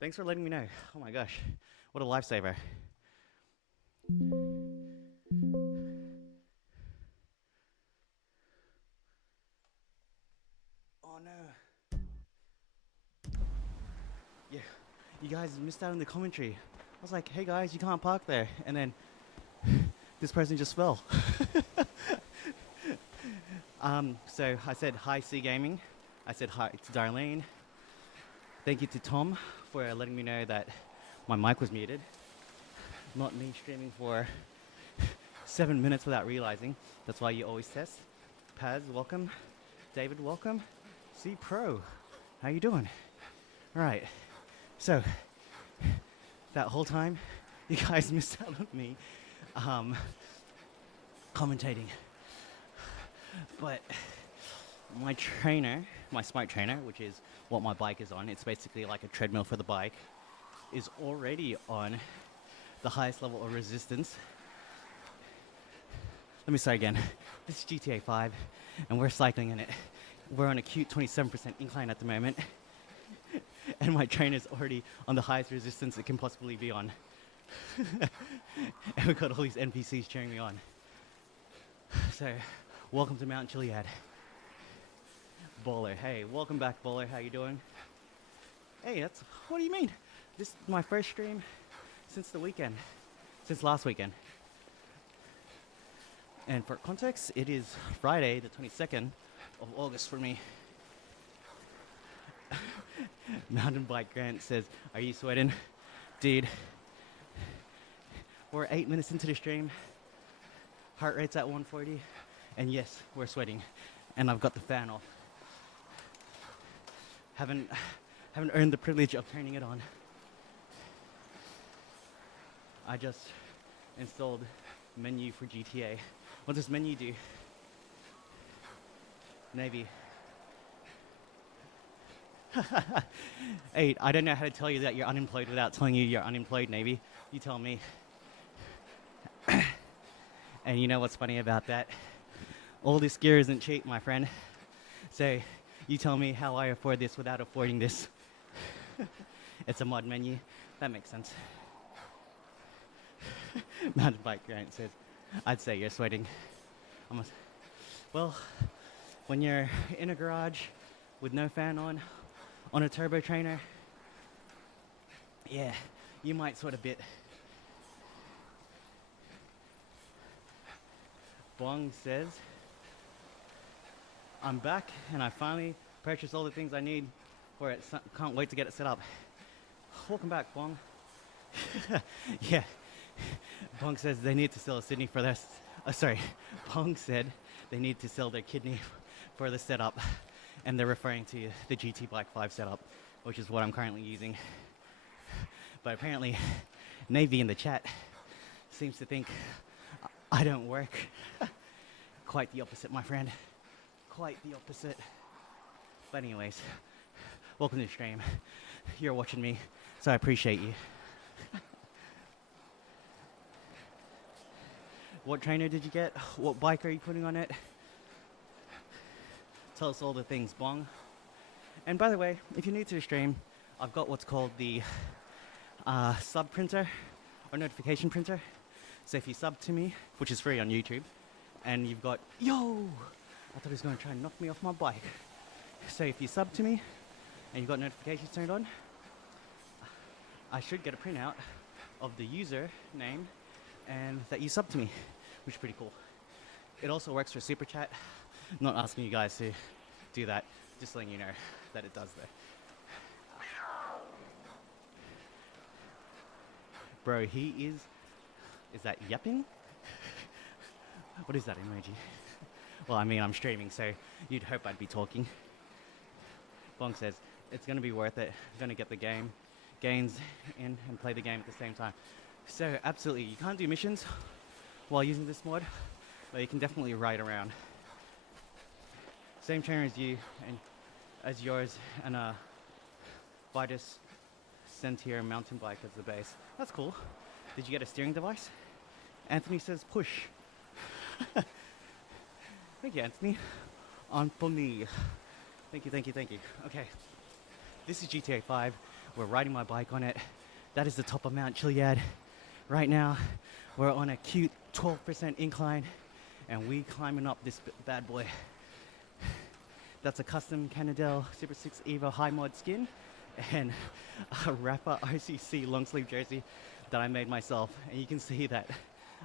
Thanks for letting me know. Oh my gosh, what a lifesaver. Oh no. Yeah, you guys missed out on the commentary. I was like, hey guys, you can't park there. And then this person just fell. So I said hi, C Gaming. I said hi to Darlene. Thank you to Tom for letting me know that my mic was muted. Not me streaming for 7 minutes without realizing. That's why you always test. Paz, welcome. David, welcome. C Pro, how you doing? All right. So that whole time, you guys missed out on me commentating. But my trainer, my smart trainer, which is what my bike is on, it's basically like a treadmill for the bike, is already on the highest level of resistance. Let me start again. This is GTA 5, and we're cycling in it. We're on a cute 27% incline at the moment, and my trainer's already on the highest resistance it can possibly be on. And we've got all these NPCs cheering me on. So, welcome to Mount Chiliad. Bowler, hey, welcome back, Bowler. How you doing? Hey, what do you mean? This is my first stream since the weekend, since last weekend. And for context, it is Friday, the 22nd of August for me. Mountain Bike Grant says, are you sweating? Dude, we're 8 minutes into the stream. Heart rate's at 140. And yes, we're sweating. And I've got the fan off. Haven't earned the privilege of turning it on. I just installed menu for GTA. What does menu do? Navy. Hey, I don't know how to tell you that you're unemployed without telling you you're unemployed, Navy. You tell me. And you know what's funny about that? All this gear isn't cheap, my friend. So you tell me how I afford this without affording this. It's a mod menu. That makes sense. Mountain Bike Grant says, I'd say you're sweating. Well, when you're in a garage with no fan on a turbo trainer, yeah, you might sweat a bit. Bong says, I'm back and I finally purchased all the things I need for it. Can't wait to get it set up. Welcome back, Bong. Yeah. Bong says they need to sell a Sydney for their... Bong said they need to sell their kidney for the setup. And they're referring to the GT Black 5 setup, which is what I'm currently using. But apparently, Navy in the chat seems to think I don't work. Quite the opposite, my friend. Quite the opposite. But anyways, welcome to the stream. You're watching me, so I appreciate you. What trainer did you get? What bike are you putting on it? Tell us all the things, Bong. And by the way, if you're new to the stream, I've got what's called the sub printer or notification printer. So if you sub to me, which is free on YouTube, and you've got, yo! I thought he was going to try and knock me off my bike. So if you sub to me and you've got notifications turned on, I should get a printout of the user name and that you sub to me, which is pretty cool. It also works for Super Chat. Not asking you guys to do that, just letting you know that it does there. Bro, he is that yapping? What is that emoji? Well, I mean, I'm streaming, so you'd hope I'd be talking. Bong says, it's going to be worth it. You're going to get the gains in and play the game at the same time. So, absolutely, you can't do missions while using this mod, but you can definitely ride around. Same trainer as you and as yours, and a Vitus Sentier mountain bike as the base. That's cool. Did you get a steering device? Anthony says push. Thank you, Anthony. On for me. Thank you. Okay. This is GTA 5. We're riding my bike on it. That is the top of Mount Chiliad. Right now, we're on a cute 12% incline, and we climbing up this bad boy. That's a custom Cannondale Super 6 Evo high mod skin and a Rapper OCC long sleeve jersey that I made myself. And you can see that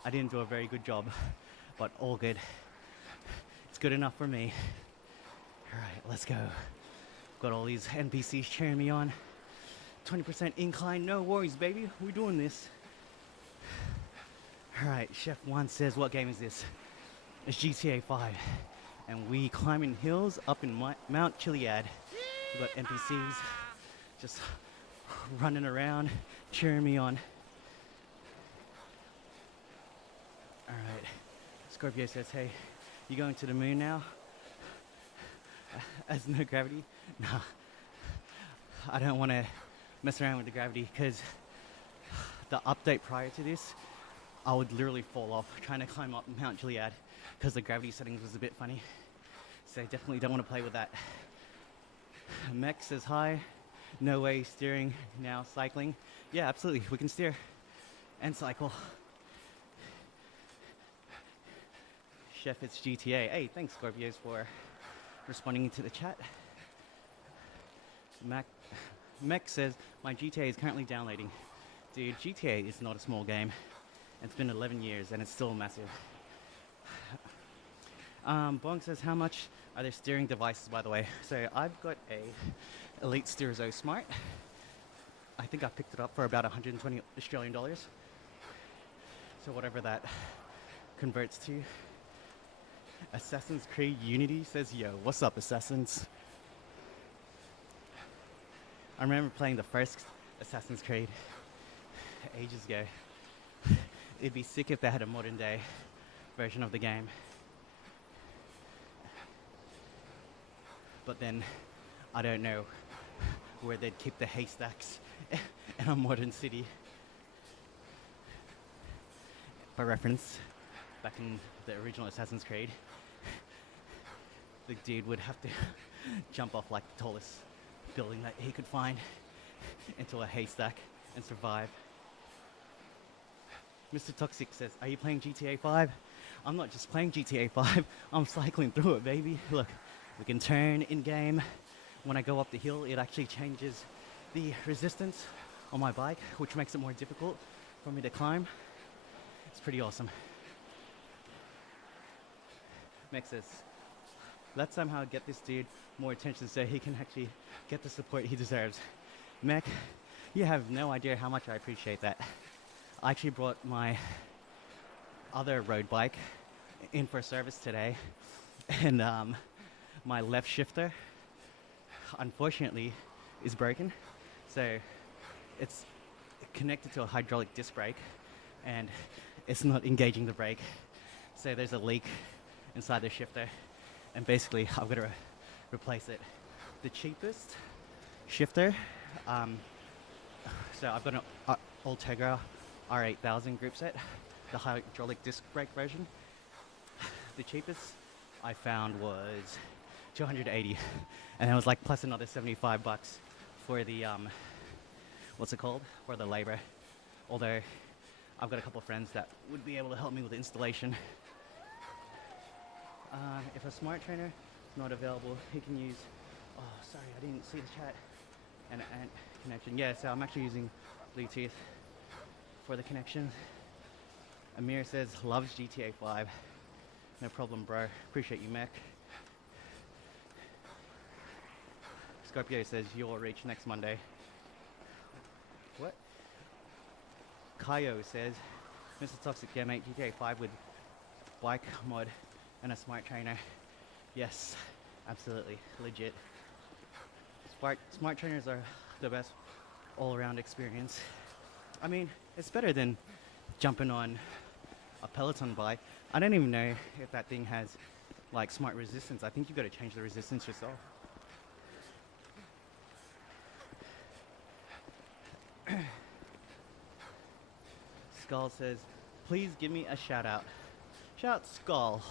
I didn't do a very good job, but all good. It's good enough for me. All right, let's go. Got all these NPCs cheering me on. 20% incline, no worries, baby. We're doing this. All right, Chef One says, what game is this? It's GTA 5. And we climbing hills up in Mount Chiliad. We've got NPCs just running around, cheering me on. All right, Scorpio says, hey, you going to the moon now? As no gravity? Nah, I don't want to mess around with the gravity because the update prior to this, I would literally fall off trying to climb up Mount Chiliad because the gravity settings was a bit funny. So I definitely don't want to play with that. Mech says hi. No way steering, now cycling. Yeah, absolutely. We can steer and cycle. Chef, it's GTA. Hey, thanks Scorpios for responding to the chat. Mech says, my GTA is currently downloading. Dude, GTA is not a small game. It's been 11 years and it's still massive. Bong says, how much are their steering devices, by the way? So I've got a Elite Steer Zo Smart. I think I picked it up for about 120 Australian dollars. So whatever that converts to. Assassin's Creed Unity says, yo, what's up, Assassins? I remember playing the first Assassin's Creed ages ago. It'd be sick if they had a modern day version of the game. But then I don't know where they'd keep the haystacks in a modern city. For reference, back in the original Assassin's Creed, the dude would have to jump off like the tallest building that he could find into a haystack and survive. Mr. Toxic says, are you playing GTA 5? I'm not just playing GTA 5, I'm cycling through it, baby. Look, we can turn in game. When I go up the hill, it actually changes the resistance on my bike, which makes it more difficult for me to climb. It's pretty awesome. Makes this. Let's somehow get this dude more attention so he can actually get the support he deserves. Mech, you have no idea how much I appreciate that. I actually brought my other road bike in for service today, and my left shifter, unfortunately, is broken. So it's connected to a hydraulic disc brake, and it's not engaging the brake. So there's a leak inside the shifter, and basically I've got to replace it. The cheapest shifter, so I've got an Ultegra R8000 group set, the hydraulic disc brake version. The cheapest I found was 280, and it was like plus another 75 bucks for the what's it called, for the labor. Although I've got a couple of friends that would be able to help me with the installation. If a smart trainer is not available, he can use, oh sorry, I didn't see the chat, and connection. Yeah, so I'm actually using Bluetooth for the connection. Amir says, loves GTA 5. No problem, bro. Appreciate you, Mac. Scorpio says, you'll reach next Monday. What? Kaio says, Mr. Toxic, yeah mate, GTA 5 with bike mod and a smart trainer. Yes, absolutely, legit. Smart trainers are the best all-around experience. I mean, it's better than jumping on a Peloton bike. I don't even know if that thing has like smart resistance. I think you've got to change the resistance yourself. Skull says, please give me a shout out. Shout Skull.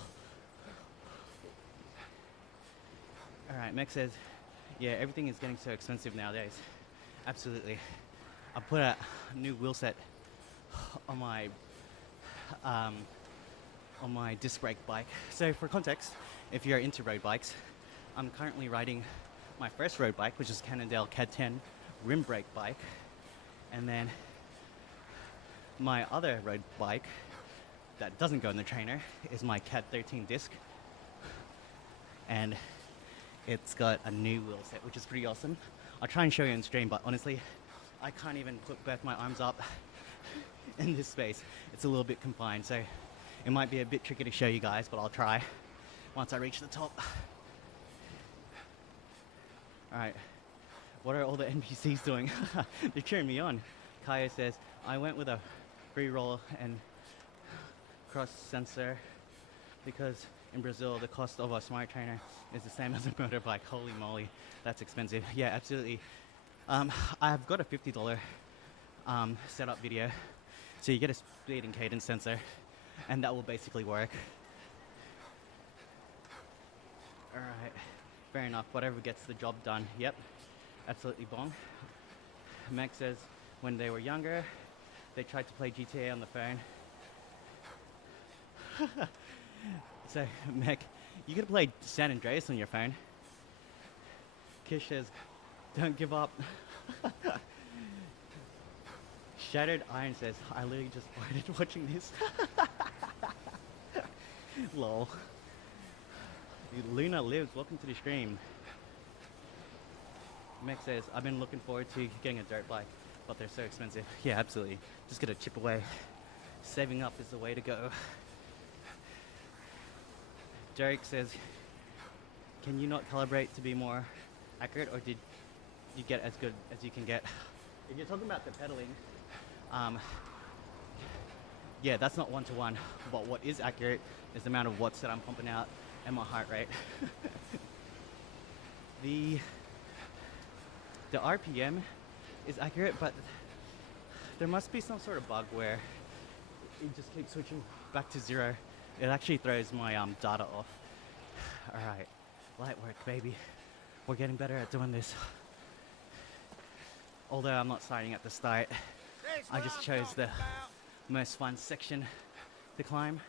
Alright, Mech says, yeah, everything is getting so expensive nowadays. Absolutely. I put a new wheel set on my um, disc brake bike. So for context, if you're into road bikes, I'm currently riding my first road bike, which is Cannondale CAD 10 rim brake bike, and then my other road bike that doesn't go in the trainer is my CAD 13 disc, and it's got a new wheel set, which is pretty awesome. I'll try and show you on stream, but honestly, I can't even put both my arms up in this space. It's a little bit confined, so it might be a bit tricky to show you guys, but I'll try once I reach the top. Alright, what are all the NPCs doing? They're cheering me on. Kaya says, I went with a free roll and cross sensor because in Brazil the cost of a smart trainer is the same as a motorbike. Holy moly, that's expensive. Yeah, absolutely. I've got a $50 setup video, so you get a speed and cadence sensor, and that will basically work. Alright, fair enough, whatever gets the job done. Yep, absolutely bong. Max says when they were younger they tried to play GTA on the phone. So Mac, you could play San Andreas on your phone. Kish says don't give up. Shattered Iron says I literally just farted watching this. Lol. Luna lives, welcome to the stream. Max says I've been looking forward to getting a dirt bike, but they're so expensive. Yeah, absolutely. Just gotta chip away. Saving up is the way to go. Derek says, can you not calibrate to be more accurate, or did you get as good as you can get? If you're talking about the pedaling, yeah, that's not one-to-one, but what is accurate is the amount of watts that I'm pumping out and my heart rate. The RPM is accurate, but there must be some sort of bug where it just keeps switching back to zero. It actually throws my data off. Alright, light work, baby. We're getting better at doing this. Although I'm not starting at the start, I just chose the most fun section to climb.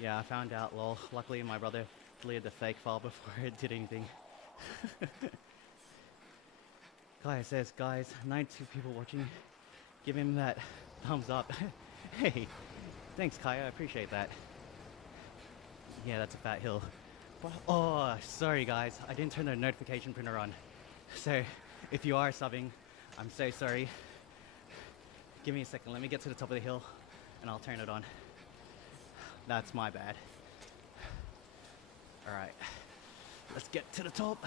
Yeah, I found out, lol. Luckily my brother deleted the fake file before it did anything. Kaya says, guys, 92 people watching. Give him that thumbs up. Hey, thanks Kaya, I appreciate that. Yeah, that's a fat hill. Oh, sorry guys, I didn't turn the notification printer on. So, if you are subbing, I'm so sorry. Give me a second, let me get to the top of the hill and I'll turn it on. That's my bad. Alright, let's get to the top.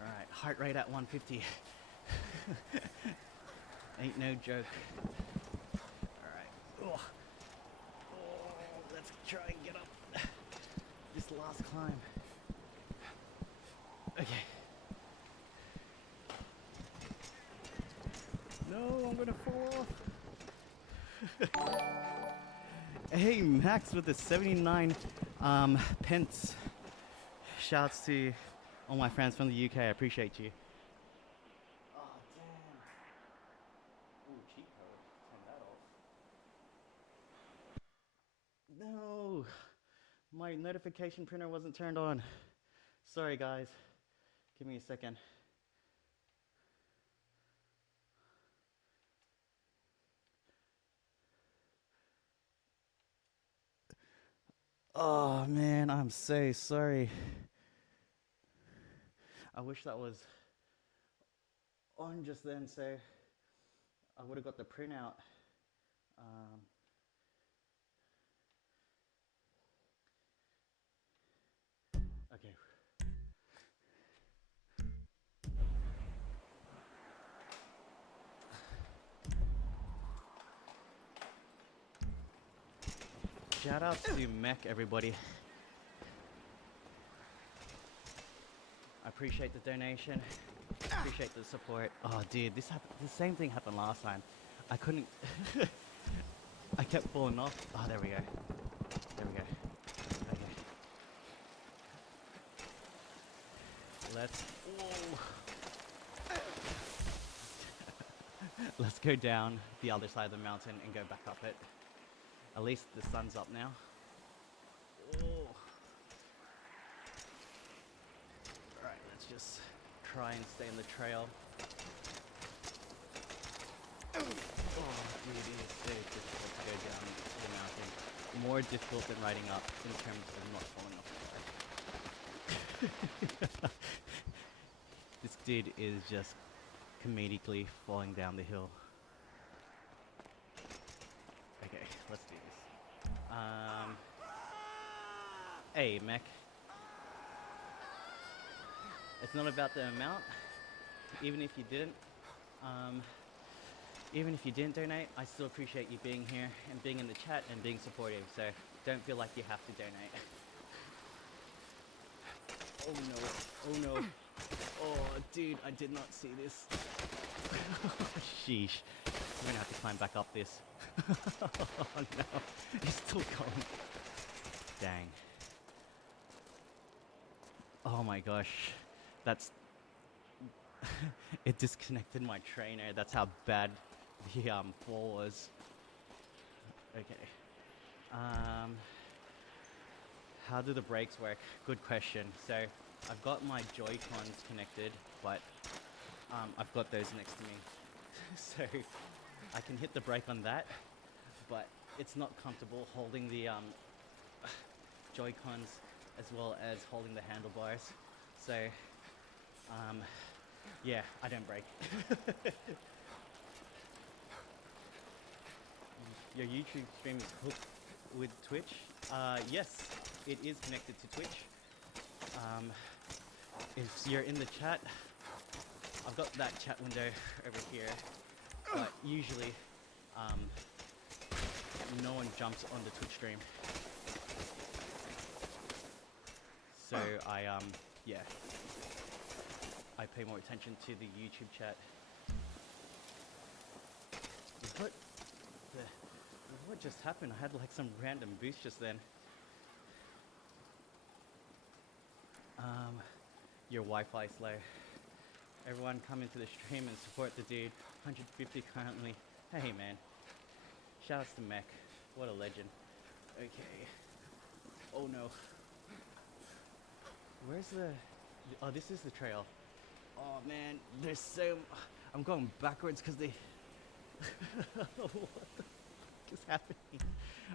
Alright, heart rate at 150. Ain't no joke. Alright. Oh, let's try and get up this last climb. Okay. No, I'm gonna fall off. Hey, Max with the 79 pence. Shouts to all my friends from the UK. I appreciate you. Oh, damn. Ooh, cheat code. Turn that off. No, my notification printer wasn't turned on. Sorry, guys. Give me a second. Oh man, I'm so sorry. I wish that was on just then, so I would have got the printout. Okay. Shout out to Mech, everybody. I appreciate the donation. Appreciate the support. Oh, dude, the same thing happened last time. I couldn't. I kept falling off. Oh, there we go. There we go. Okay. let's let's go down the other side of the mountain and go back up it. At least the sun's up now. Oh. Alright, let's just try and stay on the trail. Oh, dude, it is so difficult to go down the mountain. More difficult than riding up in terms of not falling off the side. This dude is just comedically falling down the hill. Okay, let's do this. Hey, mech. It's not about the amount, even if you didn't. Even if you didn't donate, I still appreciate you being here and being in the chat and being supportive, so don't feel like you have to donate. Oh no, oh no. Oh dude, I did not see this. Sheesh. I'm gonna have to climb back up this. Oh no, he's still going. Dang. Oh my gosh. That's... It disconnected my trainer. That's how bad the fall was. Okay. How do the brakes work? Good question. So I've got my Joy-Cons connected, but I've got those next to me. So I can hit the brake on that, but it's not comfortable holding the Joy-Cons as well as holding the handlebars. So yeah, I don't brake. Your YouTube stream is hooked with Twitch? Yes, it is connected to Twitch. If you're in the chat, I've got that chat window over here, but usually no one jumps on the Twitch stream. So yeah, I pay more attention to the YouTube chat. What just happened? I had like some random boost just then. Your Wi-Fi slow. Everyone come into the stream and support the dude. 150 currently. Hey man. Shoutouts to Mech. What a legend. Okay. Oh no. Where's the... Oh, this is the trail. Oh man, there's so... I'm going backwards because they... What the fuck is happening?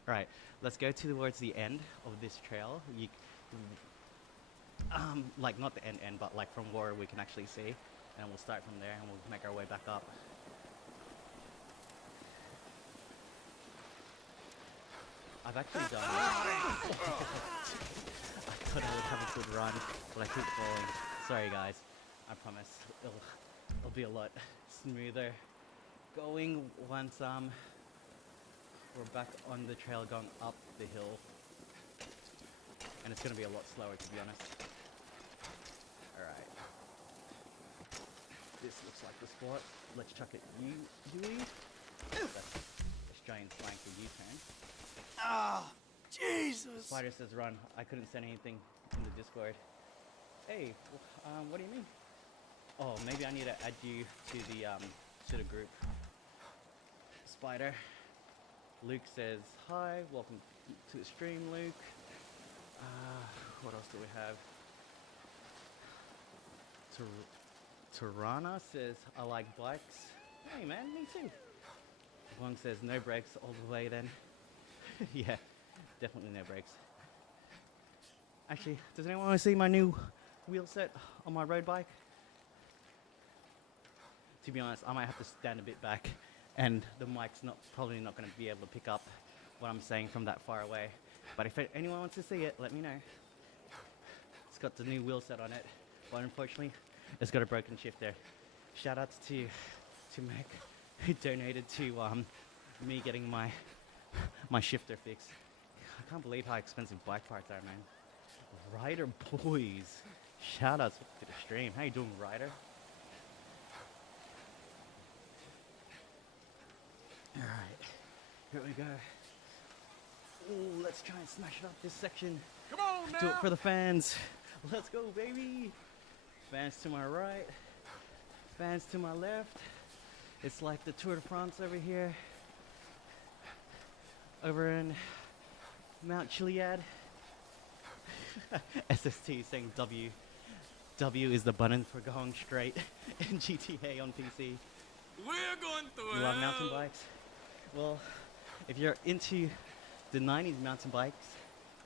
Alright, let's go towards the end of this trail. Like not the end, but like from where we can actually see. And we'll start from there and we'll make our way back up. I've actually done... I thought I would have a good run, but I keep falling. Sorry guys, I promise it'll be a lot smoother going once we're back on the trail going up the hill. And it's gonna be a lot slower, to be honest. Alright. This looks like the spot. Let's chuck it Yui. That's Australian slang for U-turn. Ah, Jesus! Spider says run. I couldn't send anything in the Discord. Hey, what do you mean? Oh, maybe I need to add you to the group. Spider. Luke says hi. Welcome to the stream, Luke. What else do we have? Tirana says I like bikes. Hey man, me too. Wong says no brakes all the way then. Yeah, definitely no brakes. Actually, does anyone want to see my new wheel set on my road bike? To be honest, I might have to stand a bit back and the mic's probably not going to be able to pick up what I'm saying from that far away. But if anyone wants to see it, let me know. It's got the new wheel set on it, but unfortunately, it's got a broken shifter. Shout outs to Mac, who donated to me getting my shifter fixed. I can't believe how expensive bike parts are, man. Ryder boys, shout outs to the stream. How you doing, Ryder? All right, here we go. Ooh, let's try and smash it up this section. Come on now! Do it for the fans. Let's go, baby. Fans to my right, fans to my left. It's like the Tour de France over here. Over in Mount Chiliad. SST saying W. W is the button for going straight in GTA on PC. We're going through You love mountain bikes? Well, if you're into the 90s mountain bikes,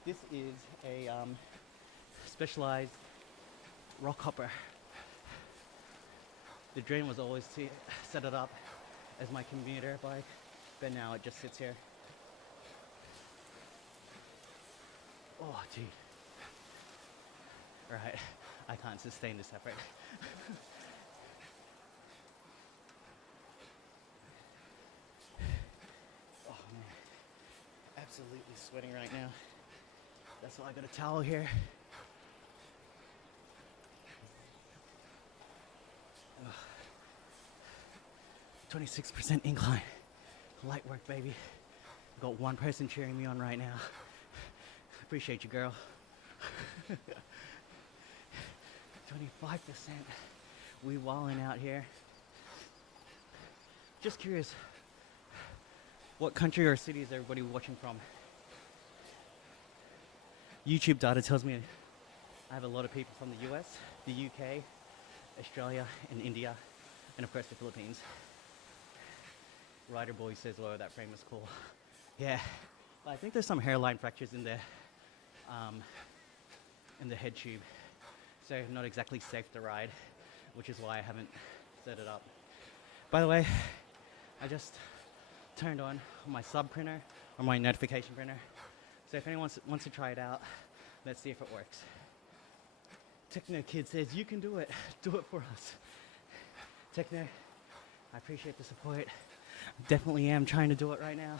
this is a specialized rock hopper. The dream was always to set it up as my commuter bike, but now it just sits here. Oh, dude. Right, I can't sustain this effort. Oh man, absolutely sweating right now. That's why I got a towel here. 26% incline. Light work, baby. Got one person cheering me on right now. Appreciate you, girl. 25%. We wilding out here. Just curious, what country or city is everybody watching from? YouTube data tells me I have a lot of people from the US, the UK, Australia, and India, and of course the Philippines. Rider Boy says, "Oh, that frame is cool." Yeah, I think there's some hairline fractures in the head tube, so not exactly safe to ride, which is why I haven't set it up. By the way, I just turned on my sub printer or my notification printer, so if anyone wants to try it out, let's see if it works. Techno Kid says, "You can do it. Do it for us." Techno, I appreciate the support. Definitely am trying to do it right now.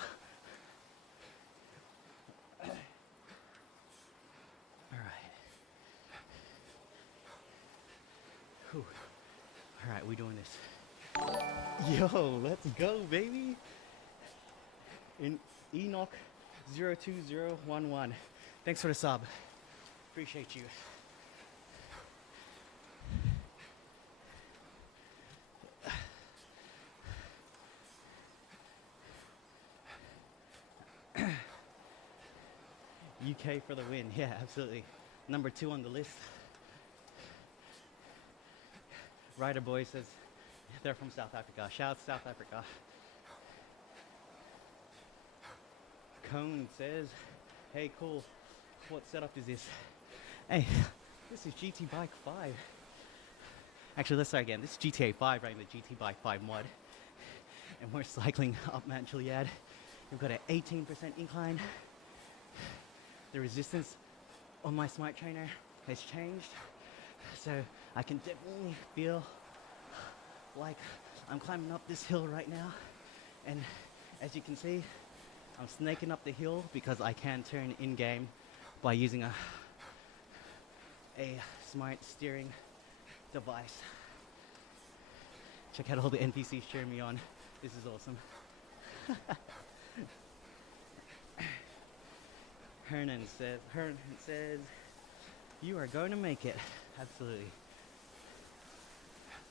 All right, we doing this. Yo, let's go, baby. In Enoch 02011. Thanks for the sub. Appreciate you. UK for the win. Yeah, absolutely. Number 2 on the list. Rider Boy says they're from South Africa. Shout out to South Africa. Cone says, "Hey, cool. What setup is this?" Hey, this is GT Bike 5. Actually, let's start again. This is GTA 5 riding the GT Bike 5 mod. And we're cycling up Mount Chiliad. We've got an 18% incline. The resistance on my smart trainer has changed. So I can definitely feel like I'm climbing up this hill right now. And as you can see, I'm snaking up the hill because I can turn in-game by using a smart steering device. Check out all the NPCs cheering me on. This is awesome. Hernan says, "You are going to make it." Absolutely.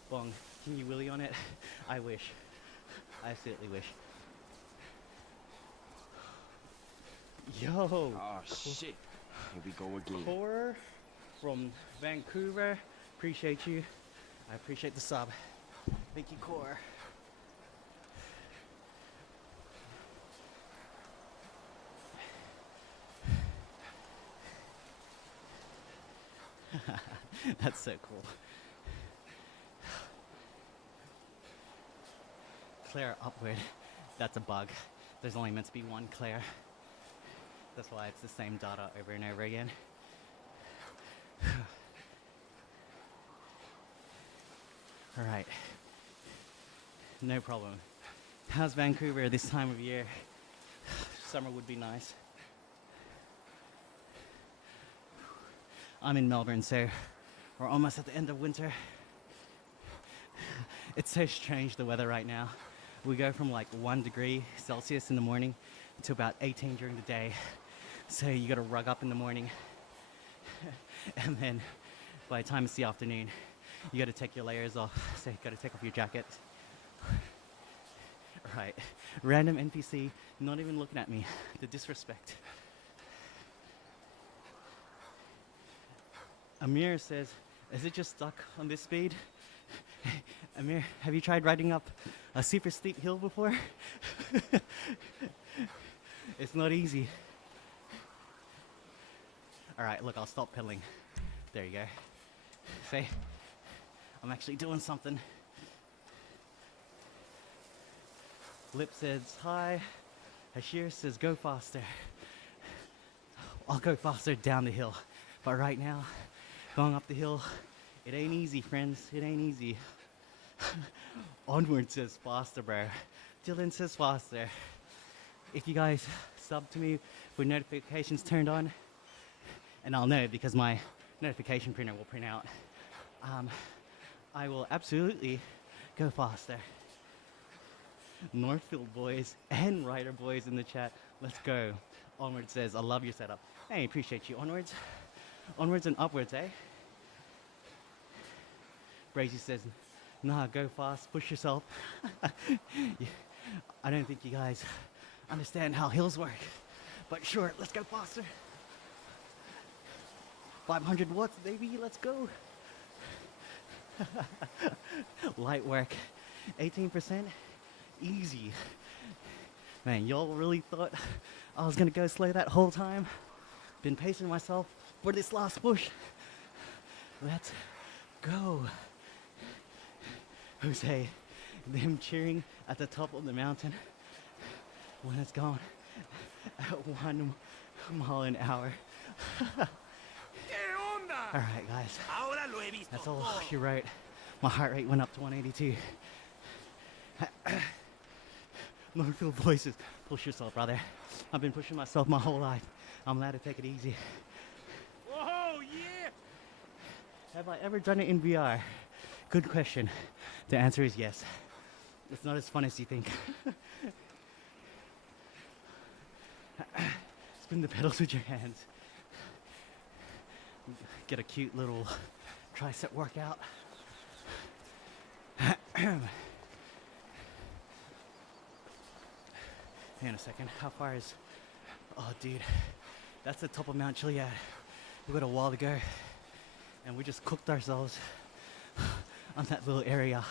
Bong, can you wheelie on it? I wish. I absolutely wish. Yo! Oh shit. Here we go again. Core from Vancouver. Appreciate you. I appreciate the sub. Thank you, Core. That's so cool. Claire upward. That's a bug. There's only meant to be one Claire. That's why it's the same data over and over again. Alright. No problem. How's Vancouver this time of year? Summer would be nice. I'm in Melbourne, so we're almost at the end of winter. It's so strange, the weather right now. We go from like 1 degree Celsius in the morning to about 18 during the day. So you gotta rug up in the morning. And then by the time it's the afternoon, You gotta take your layers off. So you gotta take off your jacket. Right. Random NPC, not even looking at me. The disrespect. Amir says, is it just stuck on this speed? Amir, have you tried riding up a super steep hill before? It's not easy. Alright, look, I'll stop pedaling. There you go. See? I'm actually doing something. Lip says hi. Hashir says go faster. I'll go faster down the hill. But right now, going up the hill, it ain't easy, friends. It ain't easy. Onward says faster, bro. Dylan says faster. If you guys sub to me with notifications turned on, and I'll know because my notification printer will print out, I will absolutely go faster. Northfield boys and Ryder boys in the chat. Let's go. Onward says, I love your setup. Hey, appreciate you. Onwards. Onwards and upwards, eh? Brazy says, nah, go fast, push yourself. Yeah, I don't think you guys understand how hills work. But sure, let's go faster. 500 watts, baby, let's go. Light work. 18%. Easy. Man, y'all really thought I was gonna go slow that whole time? Been pacing myself for this last push. Let's go. Jose, them cheering at the top of the mountain when it's gone at 1 mile an hour. Alright guys, that's all she wrote. My heart rate went up to 182. Northfield voices, push yourself, brother. I've been pushing myself my whole life. I'm allowed to take it easy. Whoa, yeah! Have I ever done it in VR? Good question. The answer is yes. It's not as fun as you think. Spin the pedals with your hands. Get a cute little tricep workout. Hang on a second. How far is... Oh, dude. That's the top of Mount Chiliad. We've got a while to go. And we just cooked ourselves on that little area.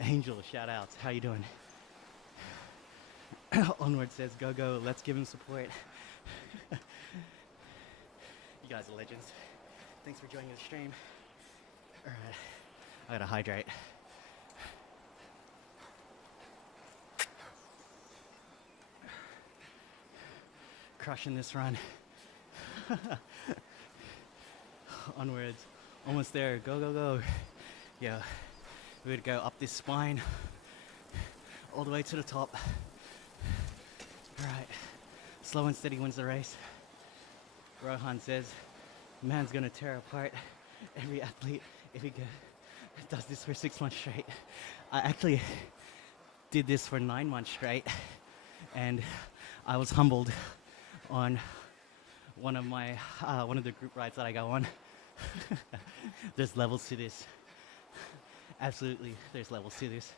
Angel, shout outs. How you doing? Onward says, go, go. Let's give him support. You guys are legends. Thanks for joining the stream. All right. I gotta hydrate. Crushing this run. Onwards. Almost there. Go, go, go. Yeah. We're gonna go up this spine all the way to the top. Alright. Slow and steady wins the race. Rohan says, man's gonna tear apart every athlete if he does this for 6 months straight. I actually did this for 9 months straight, and I was humbled on one of the group rides that I go on. There's levels to this. Absolutely, there's levels to this.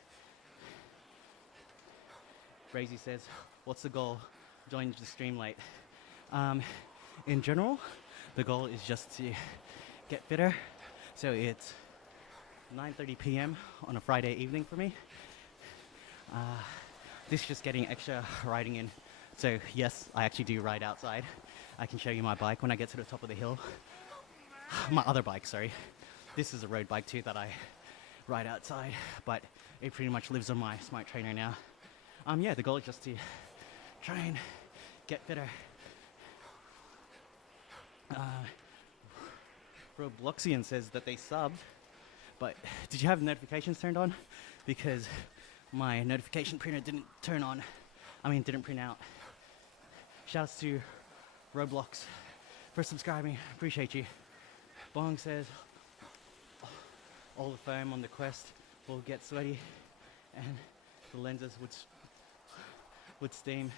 Brazy says, what's the goal? Join the stream late. In general, the goal is just to get fitter. So it's 9:30 p.m. on a Friday evening for me. This is just getting extra riding in. So yes, I actually do ride outside. I can show you my bike when I get to the top of the hill. My other bike, sorry. This is a road bike too that I ride outside, but it pretty much lives on my smart trainer now. Yeah, the goal is just to try and get fitter. Robloxian says that they subbed, but did you have notifications turned on? Because my notification printer didn't didn't print out. Shouts to Roblox for subscribing, appreciate you. Bong says, all the foam on the Quest will get sweaty and the lenses would steam.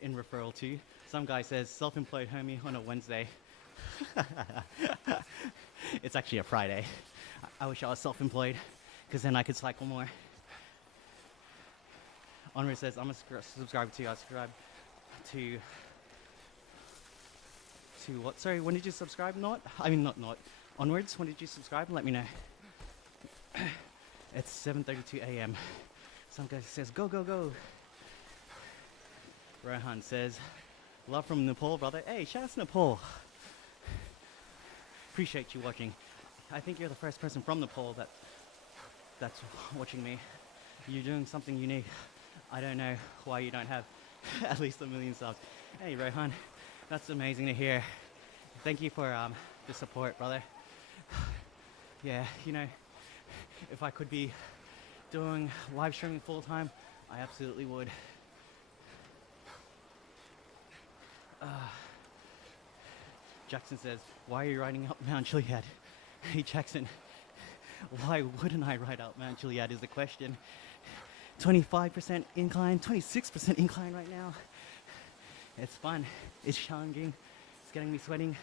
In referral to, some guy says, self-employed homie on a Wednesday. It's actually a Friday. I wish I was self-employed, because then I could cycle more. Onward says, I'm a subscriber to you. I subscribe to what? Sorry, when did you subscribe? Not? I mean, not. Onwards, when did you subscribe? Let me know. It's 7:32 a.m. Some guy says, go, go, go. Rohan says, love from Nepal, brother. Hey, shout out to Nepal. Appreciate you watching. I think you're the first person from Nepal that's watching me. You're doing something unique. I don't know why you don't have at least 1 million subs. Hey, Rohan, that's amazing to hear. Thank you for the support, brother. Yeah, you know, if I could be doing live streaming full time, I absolutely would. Jackson says, why are you riding up Mount Chiliad? Hey Jackson, why wouldn't I ride up Mount Chiliad is the question. 25% incline, 26% incline right now. It's fun, it's challenging, it's getting me sweating,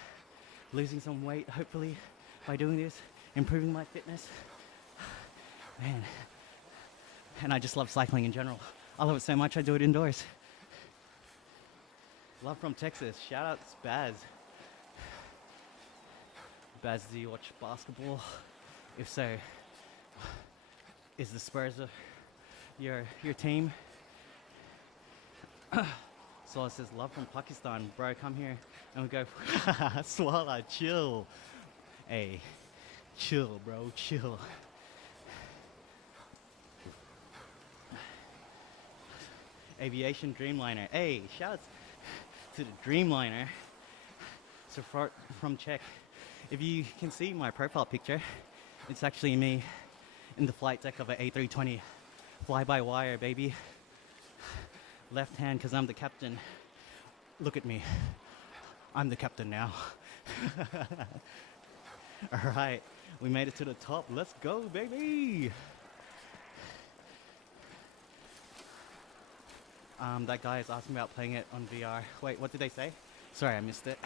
losing some weight hopefully by doing this, improving my fitness. Man, and I just love cycling in general. I love it so much I do it indoors. Love from Texas, shout out Spaz. Baz, do you watch basketball? If so, is the Spurs your team? Sola says, love from Pakistan. Bro, come here. And we go, Swallow, chill. Hey, chill, bro, chill. Aviation Dreamliner. Hey, shouts to the Dreamliner. So from Czech. If you can see my profile picture, it's actually me in the flight deck of an A320. Fly-by-wire, baby. Left hand, because I'm the captain. Look at me. I'm the captain now. All right, we made it to the top. Let's go, baby. That guy is asking about playing it on VR. Wait, what did they say? Sorry, I missed it.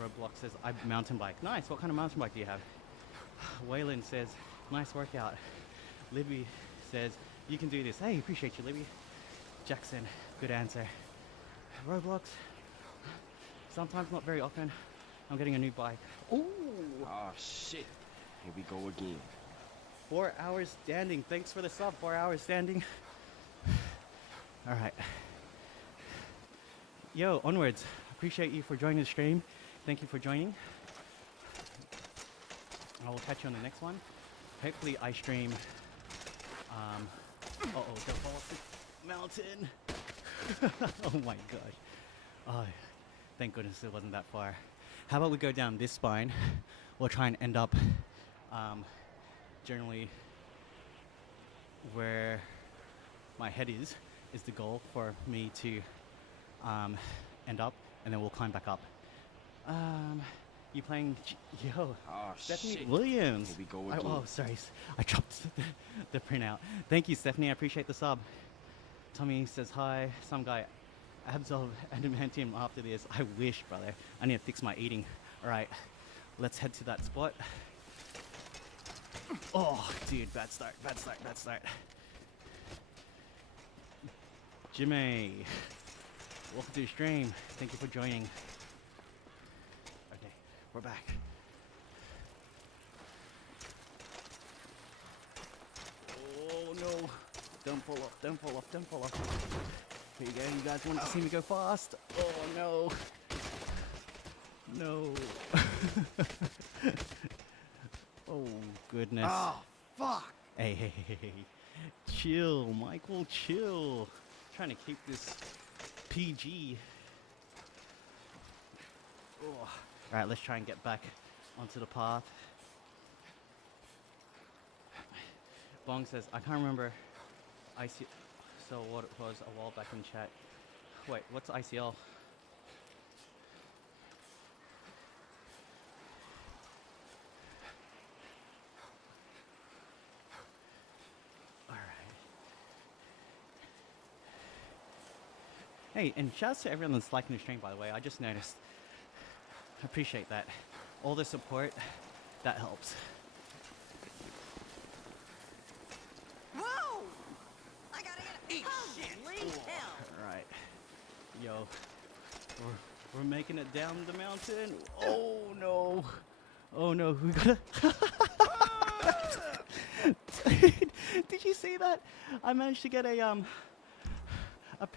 Roblox says, I mountain bike. Nice, what kind of mountain bike do you have? Waylon says, nice workout. Libby says, you can do this. Hey, appreciate you, Libby. Jackson, good answer. Roblox, sometimes, not very often. I'm getting a new bike. Ooh! Oh, shit. Here we go again. 4 hours standing. Thanks for the sub. 4 hours standing. All right. Yo, onwards. Appreciate you for joining the stream. Thank you for joining. I will catch you on the next one. Hopefully I stream. Uh-oh, don't fall off the mountain. Oh my gosh. Oh, thank goodness it wasn't that far. How about we go down this spine? We'll try and end up generally where my head is the goal for me to end up, and then we'll climb back up. You playing? Yo, Oh, Stephanie shit. Williams. Here we go again. Oh, sorry, I dropped the printout. Thank you, Stephanie. I appreciate the sub. Tommy says hi. Some guy, absorb adamantium after this. I wish, brother. I need to fix my eating. All right, let's head to that spot. Oh, dude, bad start. Jimmy, welcome to the stream. Thank you for joining. Okay, we're back. Oh no! Don't fall off. Here you go. You guys want to see me go fast? Oh no! No. Oh goodness. Oh, fuck! Hey. Chill, Michael, chill. Trying to keep this PG. Oh. Alright, let's try and get back onto the path. Bong says, I can't remember so what it was a while back in chat. Wait, what's ICL? Hey, and shouts to everyone that's liking the stream, by the way. I just noticed. I appreciate that. All the support, that helps. Whoa! I gotta get holy hell! Alright. Yo. We're making it down the mountain. Oh no. Oh no, we gotta Did you see that? I managed to get a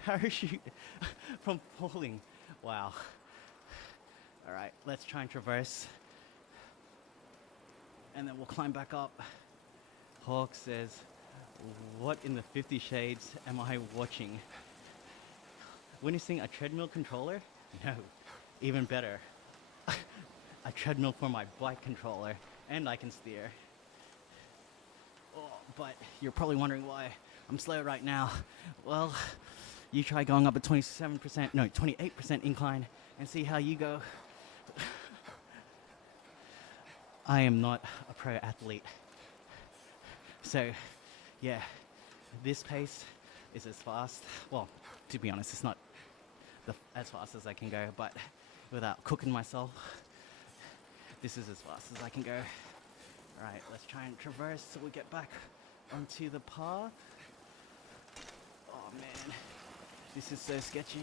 parachute from falling. Wow. Alright, let's try and traverse. And then we'll climb back up. Hawk says, what in the 50 shades am I watching? Witnessing a treadmill controller? No, even better. A treadmill for my bike controller, and I can steer. Oh, but you're probably wondering why I'm slow right now. Well, you try going up a 28% incline and see how you go. I am not a pro athlete. So, yeah, this pace is as fast. Well, to be honest, it's not as fast as I can go, but without cooking myself, this is as fast as I can go. Alright, let's try and traverse so we get back onto the path. Oh man, this is so sketchy.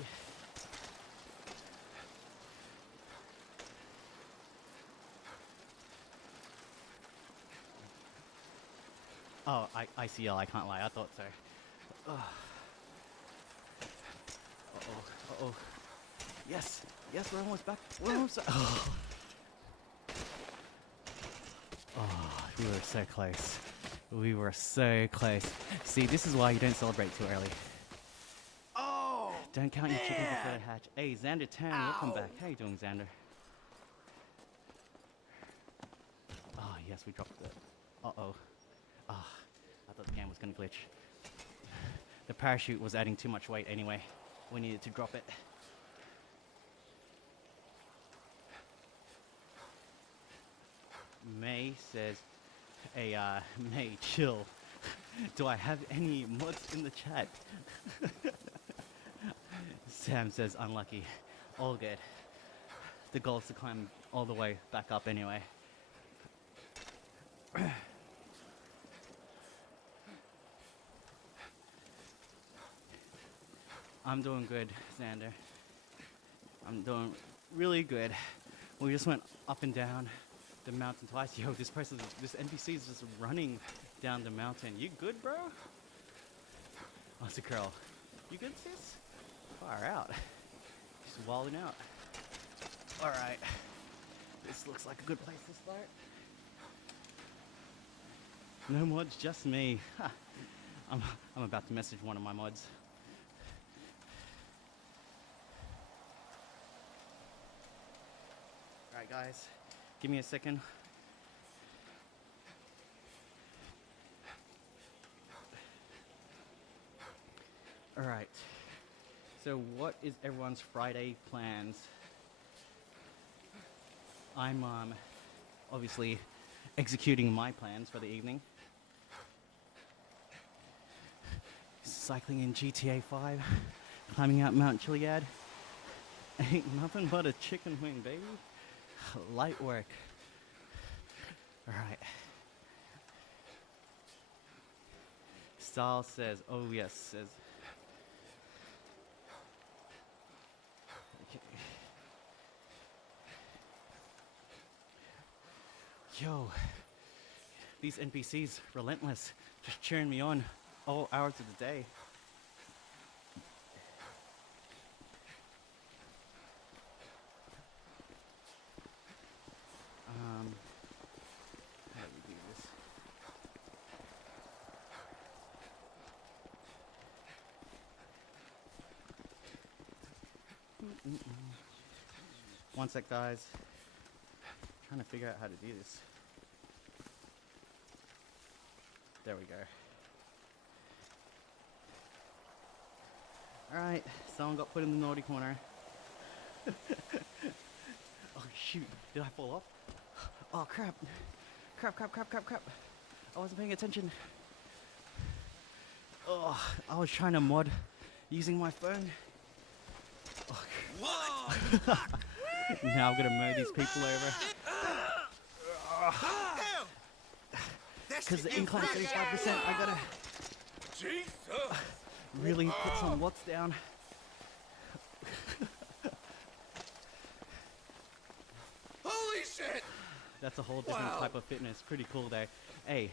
Oh, ICL, I can't lie, I thought so. Uh-oh. Yes, we're almost back. We're almost oh, we were so close. We were so close. See, this is why you don't celebrate too early. Oh! Don't count your chickens before man. they hatch. Hey, Xander Tan, welcome back. How you doing, Xander? Oh, yes, we dropped it. Uh-oh. Ah, I thought the game was gonna glitch. The parachute was adding too much weight anyway. We needed to drop it. May says, hey, May, chill. Do I have any mods in the chat? Sam says, unlucky. All good. The goal is to climb all the way back up anyway. I'm doing good, Xander. I'm doing really good. We just went up and down the mountain twice. Yo, this NPC is just running down the mountain. You good, bro? Oh, it's a girl. You good, sis? Far out. Just wilding out. Alright. This looks like a good place to start. No mods, just me. Ha. I'm about to message one of my mods. Alright guys, give me a second. Alright, so what is everyone's Friday plans? I'm obviously executing my plans for the evening. Cycling in GTA 5, climbing out Mount Chiliad. Ain't nothing but a chicken wing, baby. Light work. Alright. Style says, oh yes, says. Okay. Yo, these NPCs, relentless, just cheering me on all hours of the day. How do we do this? One sec, guys. Trying to figure out how to do this. There we go. Alright, someone got put in the naughty corner. Oh shoot, did I fall off? Oh crap. Crap. I wasn't paying attention. Oh, I was trying to mod using my phone. Whoa! Now I'm gonna mow these people over. Damn! That Because shit the incline's is 35%, I gotta Jesus! really put some watts down. Holy shit! That's a whole different Wow. type of fitness. Pretty cool though. Hey,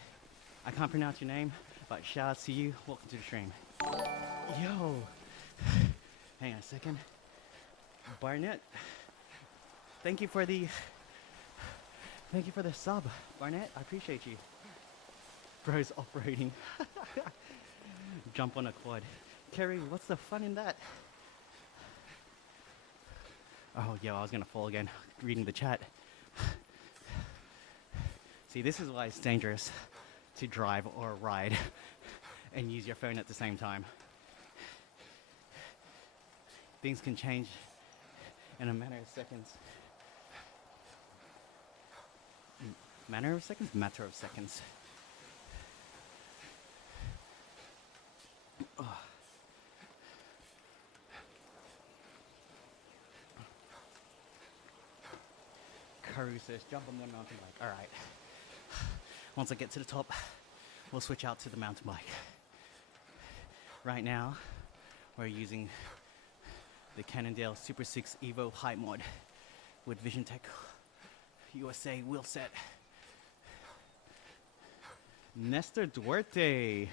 I can't pronounce your name, but shout out to you. Welcome to the stream. Yo. Hang on a second. Barnett. Thank you for the sub, Barnett. I appreciate you. Bro's operating. Jump on a quad. Kerry, what's the fun in that? Oh, yo, I was gonna fall again. Reading the chat. See, this is why it's dangerous to drive or ride and use your phone at the same time. Things can change in a matter of seconds. Matter of seconds? Matter of seconds. Karu says, jump on one mountain bike. All right. Once I get to the top, we'll switch out to the mountain bike. Right now, we're using the Cannondale Super 6 Evo High Mod with VisionTech USA wheel set. Nestor Duarte.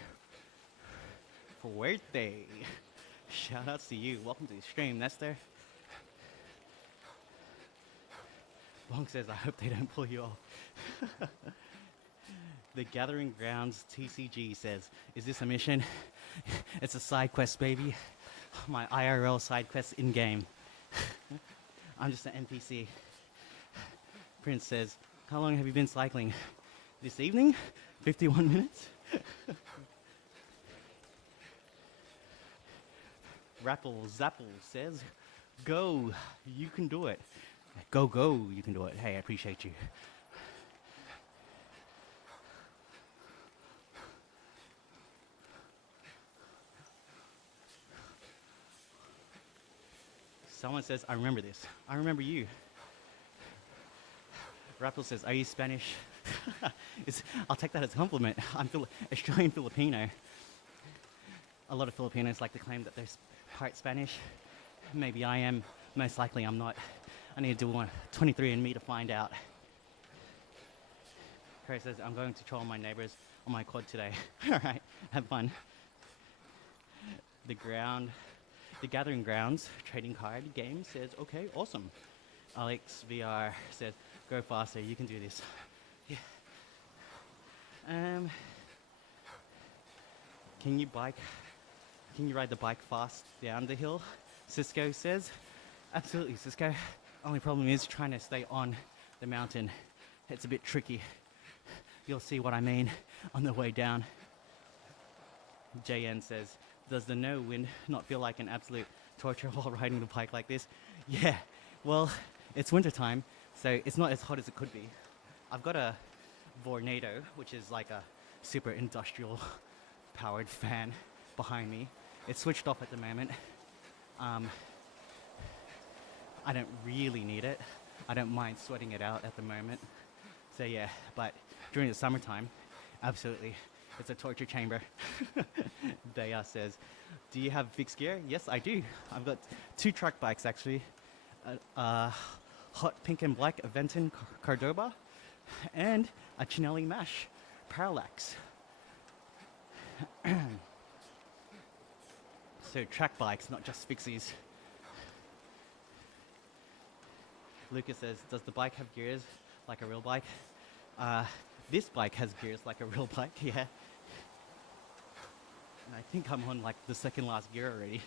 Fuerte. Shout outs to you. Welcome to the stream, Nestor. Bonk says, I hope they don't pull you off. The Gathering Grounds TCG says, is this a mission? It's a side quest, baby. My IRL side quest in-game. I'm just an NPC. Prince says, how long have you been cycling? This evening? 51 minutes? Rapple Zapple says, go, you can do it. Go, go, you can do it. Hey, I appreciate you. Someone says, I remember this. I remember you. Rappel says, are you Spanish? I'll take that as a compliment. I'm Australian Filipino. A lot of Filipinos like to claim that they're part Spanish. Maybe I am. Most likely I'm not. I need to do one 23andMe to find out. Craig says, I'm going to troll my neighbors on my quad today. All right, have fun. The Gathering Grounds trading card game says, okay, awesome. Alex VR says, go faster, you can do this. Yeah. Can you ride the bike fast down the hill? Cisco says, absolutely, Cisco. Only problem is trying to stay on the mountain. It's a bit tricky. You'll see what I mean on the way down. JN says, does the no wind not feel like an absolute torture while riding the bike like this? Yeah, well, it's wintertime, so it's not as hot as it could be. I've got a Vornado, which is like a super industrial powered fan behind me. It's switched off at the moment. I don't really need it. I don't mind sweating it out at the moment. So yeah, but during the summertime, absolutely, it's a torture chamber. Daya says, do you have fixed gear? Yes, I do. I've got 2 truck bikes actually. Hot pink and black Aventon Cordoba and a Chinelli Mash Parallax. So track bikes, not just fixies. Lucas says, does the bike have gears like a real bike? This bike has gears like a real bike, yeah. And I think I'm on like the second last gear already.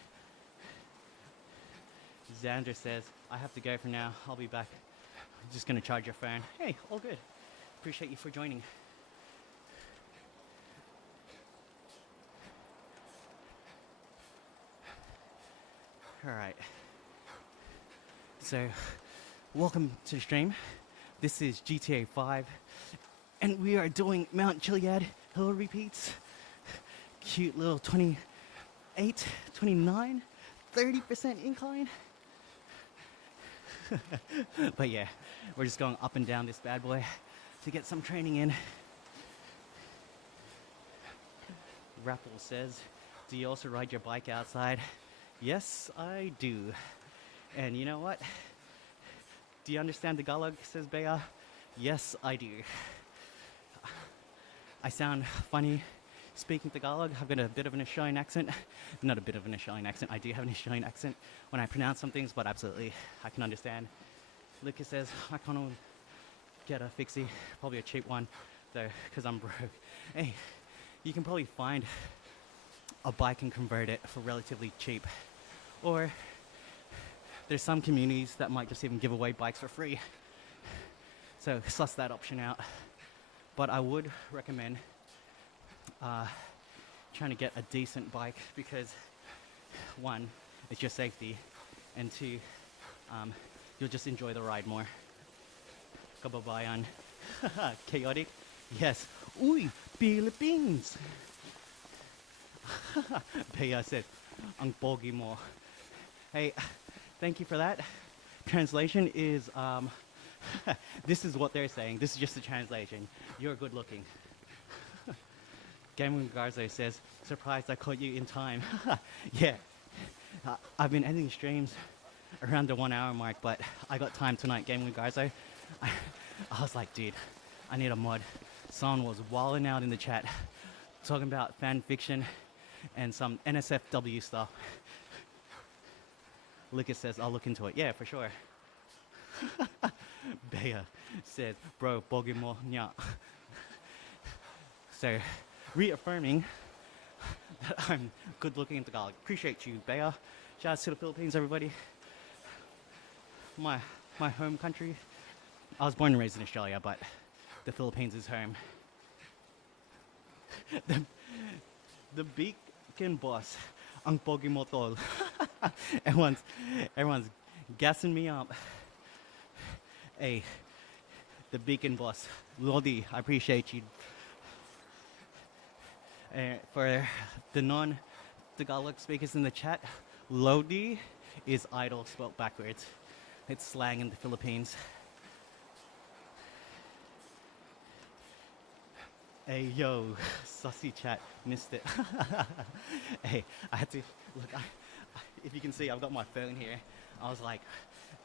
Xander says, I have to go for now. I'll be back. I'm just going to charge your phone. Hey, all good. Appreciate you for joining. All right. So, welcome to the stream. This is GTA 5, and we are doing Mount Chiliad hill repeats. Cute little 28, 29, 30% incline. But yeah, we're just going up and down this bad boy to get some training in. Rappel says, do you also ride your bike outside? Yes, I do. And you know what? Do you understand Tagalog? Says Bea. Yes, I do. I sound funny speaking Tagalog. I've got a bit of an Australian accent. Not a bit of an Australian accent. I do have an Australian accent when I pronounce some things, but absolutely, I can understand. Lucas says, I can't get a fixie, probably a cheap one, though, because I'm broke. Hey, you can probably find a bike and convert it for relatively cheap. Or there's some communities that might just even give away bikes for free. So suss that option out. But I would recommend trying to get a decent bike because one, it's your safety, and two, you'll just enjoy the ride more. Kababayan. Chaotic? Yes. Uy, Philippines! Bea said, ang pogi mo. Hey, thank you for that. Translation is, this is what they're saying. This is just a translation. You're good looking. Gaming Garzo says, surprised I caught you in time. Yeah, I've been ending streams around the 1 hour mark, but I got time tonight, Gaming Garzo. I was like, dude, I need a mod. Someone was wilding out in the chat, talking about fan fiction and some NSFW stuff. Lucas says, I'll look into it. Yeah, for sure. Bea says, bro, bogi mo nya. So, reaffirming that I'm good looking in Tagalog. Appreciate you, Bea. Shout out to the Philippines, everybody. My home country. I was born and raised in Australia, but the Philippines is home. The beacon boss, ang pogi mo tol. Everyone's gassing me up. Hey, the beacon boss, Lodi, I appreciate you. For the non-Tagalog speakers in the chat, Lodi is idol spelled backwards. It's slang in the Philippines. Hey, yo, sussy chat, missed it. Hey, I had to, look, if you can see, I've got my phone here. I was like,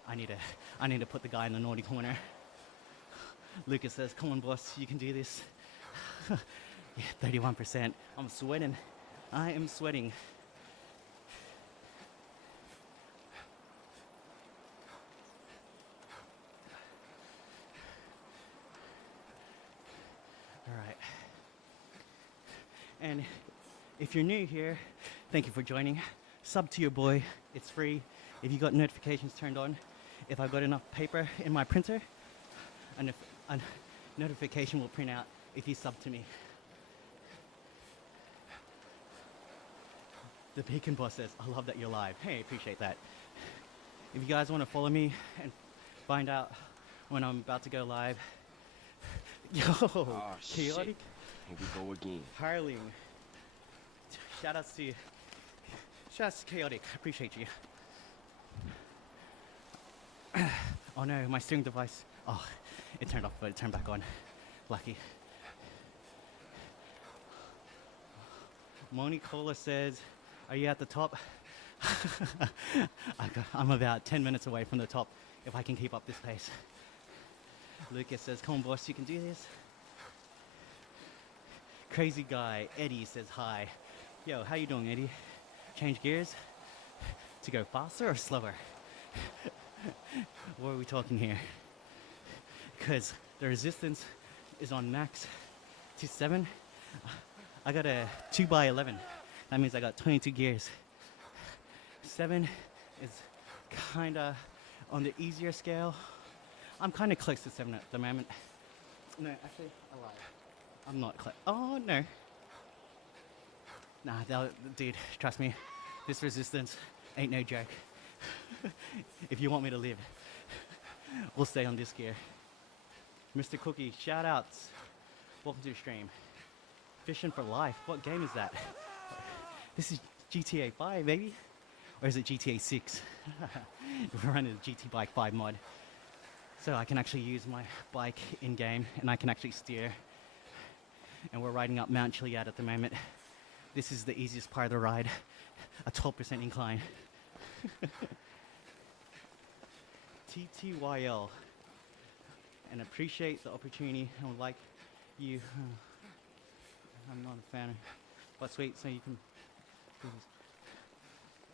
I need to put the guy in the naughty corner. Lucas says, come on, boss, you can do this. Yeah, 31%. I'm sweating. I am sweating. All right. And if you're new here, thank you for joining. Sub to your boy. It's free. If you got notifications turned on, if I've got enough paper in my printer, a notification will print out if you sub to me. The Beacon Boss says, I love that you're live. Hey, appreciate that. If you guys want to follow me and find out when I'm about to go live, yo, Oh, shit. Chaotic Here we go again. Harling. Shout outs to Chaotic. Appreciate you. Oh no, my steering device. Oh, it turned off, but it turned back on. Lucky. Moni Cola says, are you at the top? I'm about 10 minutes away from the top if I can keep up this pace. Lucas says, come on boss, you can do this. Crazy guy, Eddie says hi. Yo, how you doing, Eddie? Change gears? To go faster or slower? What are we talking here? Because the resistance is on max to 7. I got a 2x11. That means I got 22 gears. 7 is kind of on the easier scale. I'm kind of close to 7 at the moment. No, actually, I lied. I'm not close. Oh, no. Nah, dude, trust me. This resistance ain't no joke. If you want me to live, we'll stay on this gear. Mr. Cookie, shout outs. Welcome to the stream. Fishing for life. What game is that? This is GTA 5, baby. Or is it GTA 6? We're running the GT Bike 5 mod. So I can actually use my bike in game and I can actually steer. And we're riding up Mount Chiliad at the moment. This is the easiest part of the ride, a 12% incline. TTYL. And appreciate the opportunity and would like you. I'm not a fan, but sweet, so you can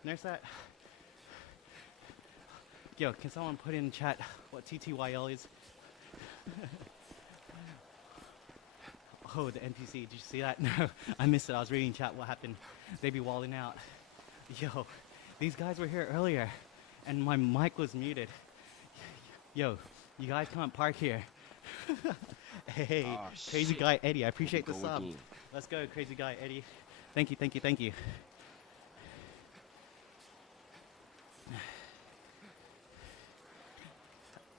nurse that. Yo, can someone put in chat what TTYL is? Oh, the NPC, did you see that? No, I missed it. I was reading chat. What happened? They be walling out. Yo, these guys were here earlier and my mic was muted. Yo, you guys can't park here. Hey, Oh, crazy shit. guy Eddie, I appreciate the Go sub. again. Let's go, crazy guy Eddie. Thank you, thank you, thank you.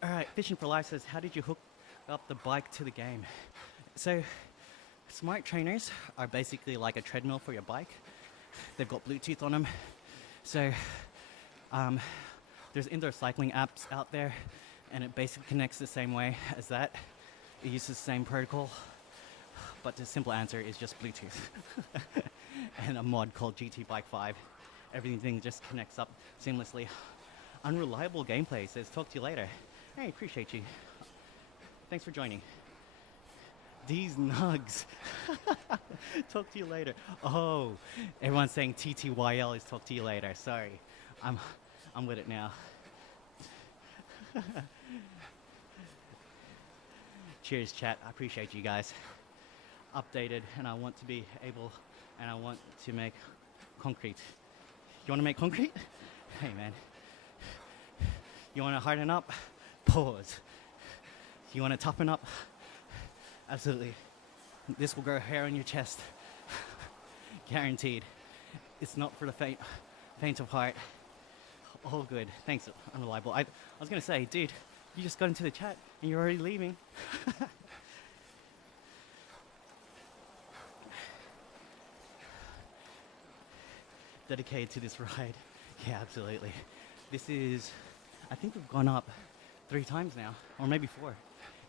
All right, Fishing for Life says, how did you hook up the bike to the game? So, smart trainers are basically like a treadmill for your bike. They've got Bluetooth on them. So, there's indoor cycling apps out there, and it basically connects the same way as that. It uses the same protocol, but the simple answer is just Bluetooth. And a mod called GT Bike 5. Everything just connects up seamlessly. Unreliable gameplay says, talk to you later. Hey, appreciate you. Thanks for joining. These nugs. Talk to you later. Oh, everyone's saying TTYL is talk to you later. Sorry, I'm with it now. Cheers, chat. I appreciate you guys. Updated, and I want to be able, and I want to make concrete. You want to make concrete? Hey, man. You want to harden up? Pause. You want to toughen up? Absolutely. This will grow hair on your chest. Guaranteed. It's not for the faint of heart. All good. Thanks, Unreliable. I was going to say, dude, you just got into the chat and you're already leaving. Dedicated to this ride. Yeah, absolutely. This is, I think we've gone up 3 times now, or maybe 4.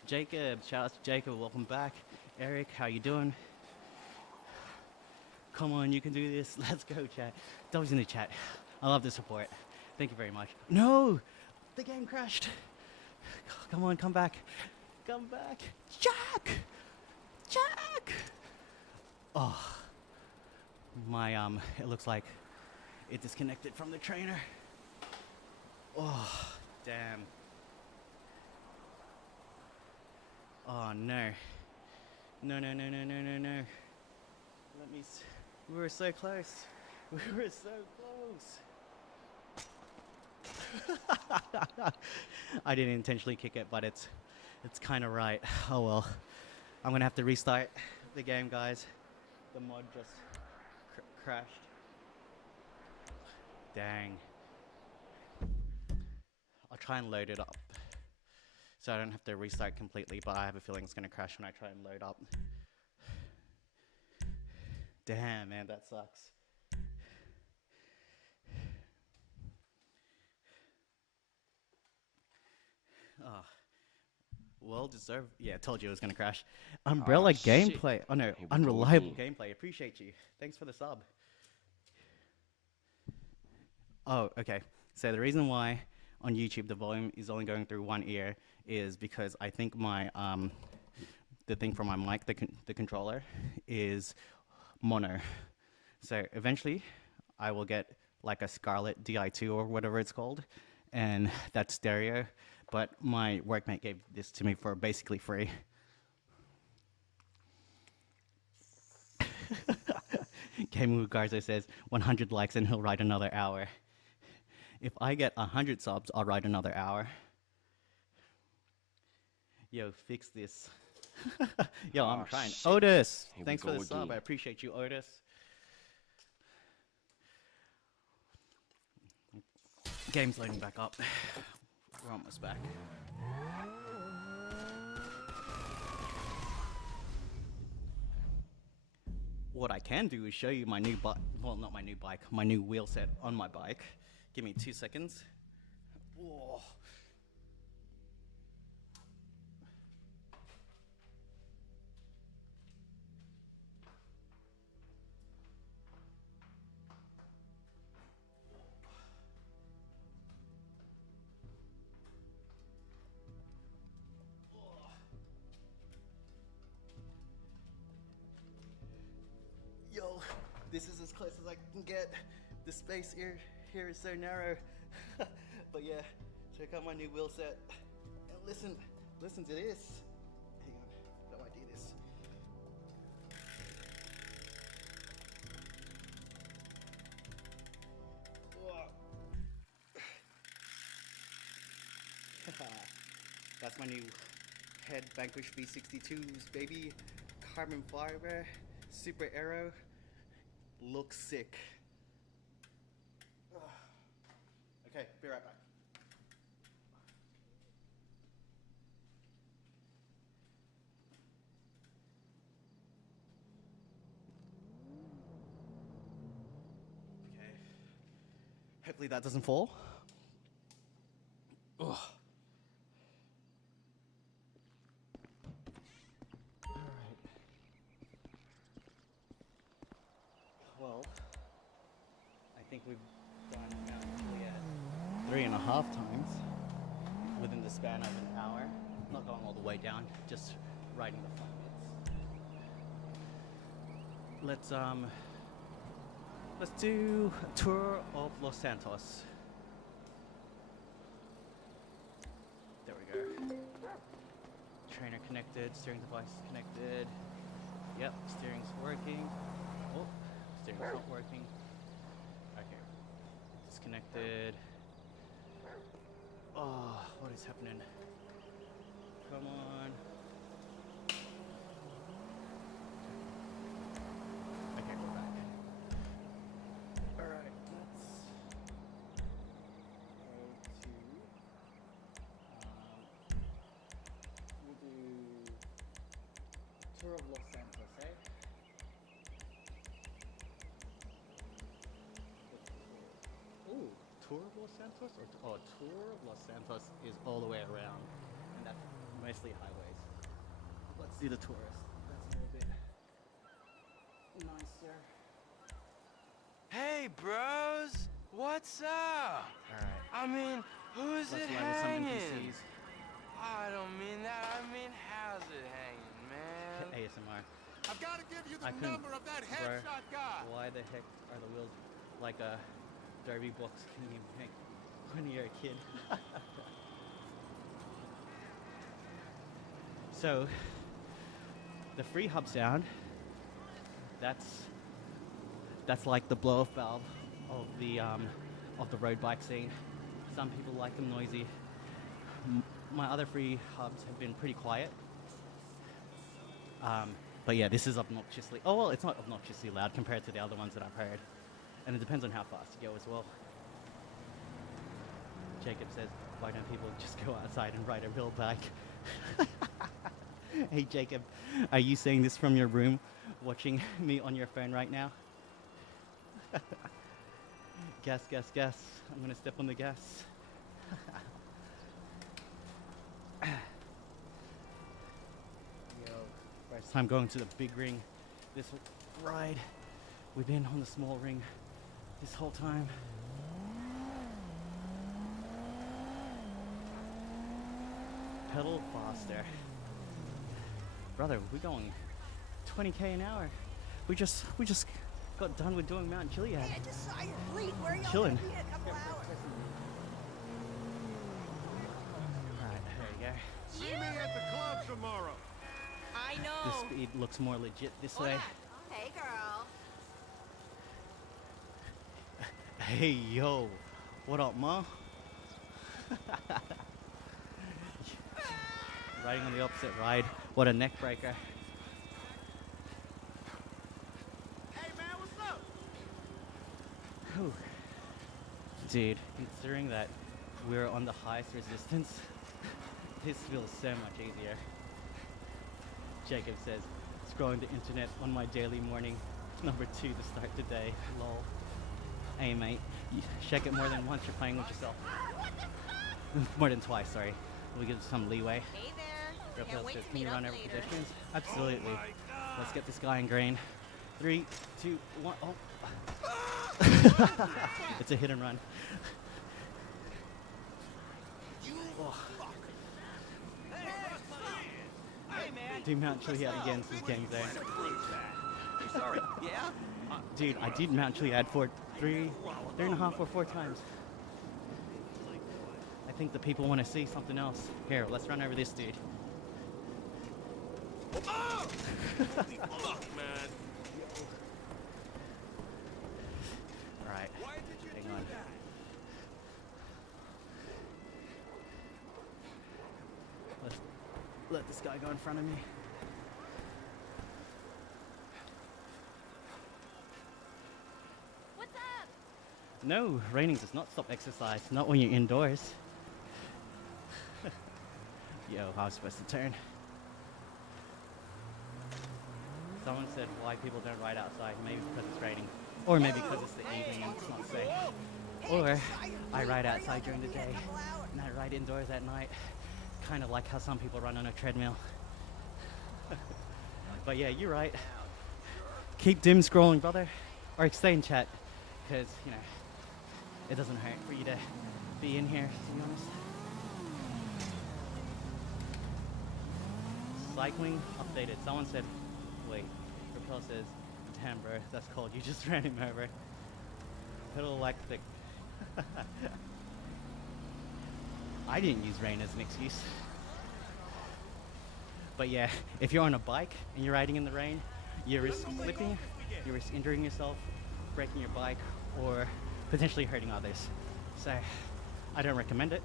Jacob, shout out to Jacob, welcome back. Eric, how you doing? Come on, you can do this. Let's go, chat. Dogs in the chat. I love the support. Thank you very much. No, the game crashed. Come on, come back. Come back. Jack! Jack! Oh, my, it looks like it disconnected from the trainer. Oh, damn. Oh, no. No, no, no, no, no, no, no. Let me we were so close. We were so close. I didn't intentionally kick it, but it's kind of right. Oh well. I'm gonna have to restart the game, guys. The mod just crashed. Dang. I'll try and load it up, so I don't have to restart completely, but I have a feeling it's gonna crash when I try and load up. Damn, man, that sucks. Oh, well deserved. Yeah, I told you it was gonna crash. Umbrella shit. gameplay. Oh no, Here we go unreliable again. gameplay. Appreciate you. Thanks for the sub. Oh, okay. So the reason why on YouTube the volume is only going through one ear is because I think my the thing for my mic, the controller, is mono. So eventually, I will get like a Scarlett Di2 or whatever it's called, and that's stereo. But my workmate gave this to me for basically free. Game Garza says 100 likes and he'll write another hour. If I get 100 subs, I'll write another hour. Yo, fix this. Yo, I'm Oh, trying. shit. Otis, Here we thanks for go the sub. again. I appreciate you, Otis. Game's loading back up. We're almost back. What I can do is show you my new bike. Well, not my new bike, my new wheel set on my bike. Give me 2 seconds. Oh. Yo, this is as close as I can get. The space here is so narrow. But yeah, check out my new wheel set. And listen to this. Hang on, how do I do this? Whoa. That's my new head Vanquish V62s, baby. Carbon fiber, super aero. Looks sick. Okay, be right back. Okay. Hopefully that doesn't fall. Ugh. Alright. Well, I think we've gone Mount Chiliad 3.5 times within the span of an hour. Not going all the way down, just riding the fun bits. Let's do a tour of Los Santos. There we go. Trainer connected, steering device connected. Yep, steering's working. Oh, steering's not working. Okay, disconnected. Oh, what is happening? Come on. Okay, we're back. Alright, let's go to we'll do tour of Los Santos, eh? Ooh, tour of Los Santos? Or tour of Los Santos is all the way around, and that's mostly highways. Let's do the tourist. That's a little bit nicer. Hey, bros! What's up? Alright, I mean, who's let's it land with some hanging? NPCs. I don't mean that. I mean, how's it hanging, man? ASMR. I've got to give you the I couldn't- number of that Bro, headshot guy. why the heck are the wheels like a derby box can you make when you're a kid? So, the free hub sound, that's like the blow-off valve of the road bike scene. Some people like them noisy. My other free hubs have been pretty quiet. But yeah, this is obnoxiously. Oh well, it's not obnoxiously loud compared to the other ones that I've heard, and it depends on how fast you go as well. Jacob says, "Why don't people just go outside and ride a real bike?" Hey Jacob, are you saying this from your room, watching me on your phone right now? Gas, gas, gas. I'm gonna step on the gas. Yo, first time going to the big ring. This ride, we've been on the small ring this whole time. Pedal faster. Brother, we're going 20k an hour. We just got done with doing Mount Chiliad. Hey, I just saw your fleet. Where are y'all Chilling. gonna be in a couple hours? Alright, there you go. See me at the club tomorrow. I The know. speed looks more legit this way. Hey, girl. Hey yo, what up, ma? Riding on the opposite ride. What a neck breaker. Hey man, what's up? Whew. Dude, considering that we're on the highest resistance, this feels so much easier. Jacob says, scrolling the internet on my daily morning, number 2 to start the day. Lol. Hey mate, you check it more than once, you're playing with yourself. What the fuck? More than twice, sorry. We'll give some leeway. Hey there. Real Can't close wait to- to Can meet you up run over later. pedestrians? Absolutely. Let's get this guy in green. 3, 2, 1. Oh. It's a hit and run. Oh. Do Mount Chiliad again, this is game zone. Sorry. Yeah? Dude, I did Mount Chiliad for three and a half or 4 times. I think the people want to see something else. Here, let's run over this dude. Oh! Holy fuck, man. Alright, Why did you hang do on. that? Let's let this guy go in front of me. What's up? No, raining does not stop exercise, not when you're indoors. Yo, I was supposed to turn. Someone said why people don't ride outside, maybe because it's raining. Or maybe because it's the evening and it's not safe. Or I ride outside during the day and I ride indoors at night. Kind of like how some people run on a treadmill. But yeah, you're right. Keep doom scrolling, brother. Or stay in chat. Because, you know, it doesn't hurt for you to be in here, to be honest. Cycling updated. Someone said, wait, Repel says, damn bro, that's cold. You just ran him over. Pedal like the... I didn't use rain as an excuse. But yeah, if you're on a bike and you're riding in the rain, you risk slipping, you risk injuring yourself, breaking your bike, or potentially hurting others. So, I don't recommend it.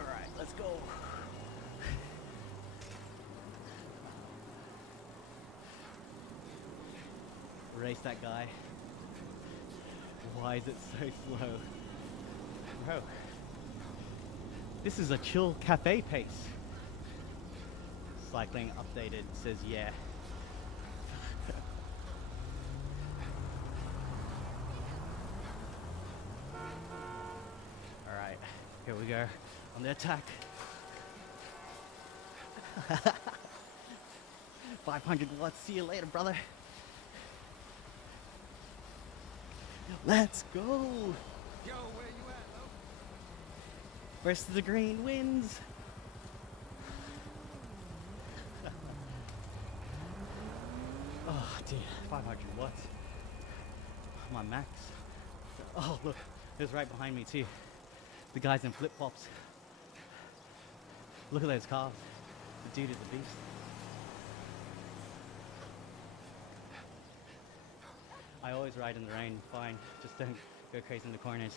Alright, let's go. Race that guy. Why is it so slow? Bro. This is a chill cafe pace. Cycling updated says yeah. Alright, here we go. On the attack. 500 watts. See you later, brother. Let's go. Yo, where you at, Lo? Versus the green wins. Oh, dude, 500 watts. My max. Oh, look, it's right behind me too. The guy's in flip-flops. Look at those calves. The dude is a beast. I always ride in the rain, fine. Just don't go crazy in the corners.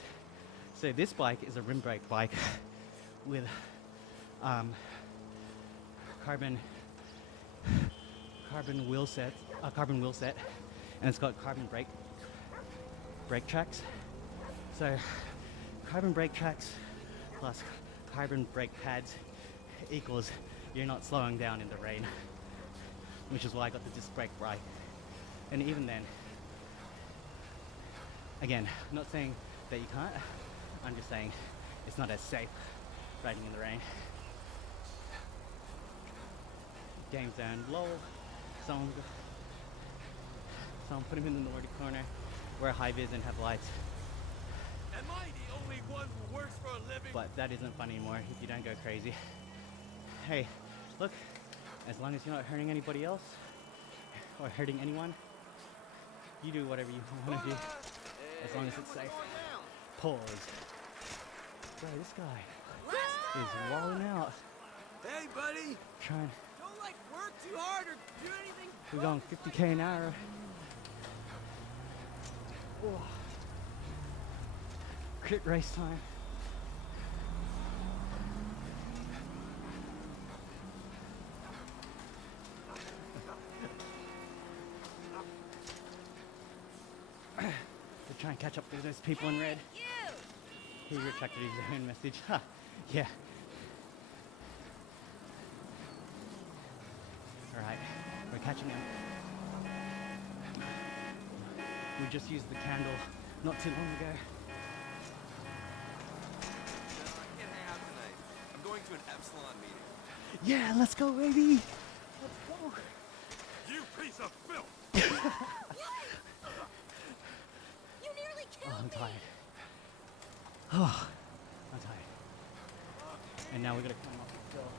So this bike is a rim brake bike with carbon wheel set, and it's got carbon brake tracks. So carbon brake tracks plus carbon brake pads equals you're not slowing down in the rain, which is why I got the disc brake bike. And even then, again, I'm not saying that you can't, I'm just saying it's not as safe riding in the rain. Game zone, lol. Someone put him in the Nordic corner, wear high vis and have lights. Am I the only one who works for a living? But that isn't fun anymore if you don't go crazy. Hey, look, as long as you're not hurting anybody else or hurting anyone, you do whatever you want to do, as long as it's safe. Pause. Bro, this guy is walling out. Hey, buddy. Trying. Don't like work too hard or do anything. We're going 50k an hour. Oh. Crit race time. To try and catch up to those people in red. He retracted his own message. Ha, yeah. Alright, we're catching him. We just used the candle not too long ago. No, I can't hang out tonight. I'm going to an Epsilon meeting. Yeah, let's go, baby. Let's go. You piece of filth! You nearly Oh, killed I'm me. tired. Oh, I'm tired. And now we're gonna climb up this hill.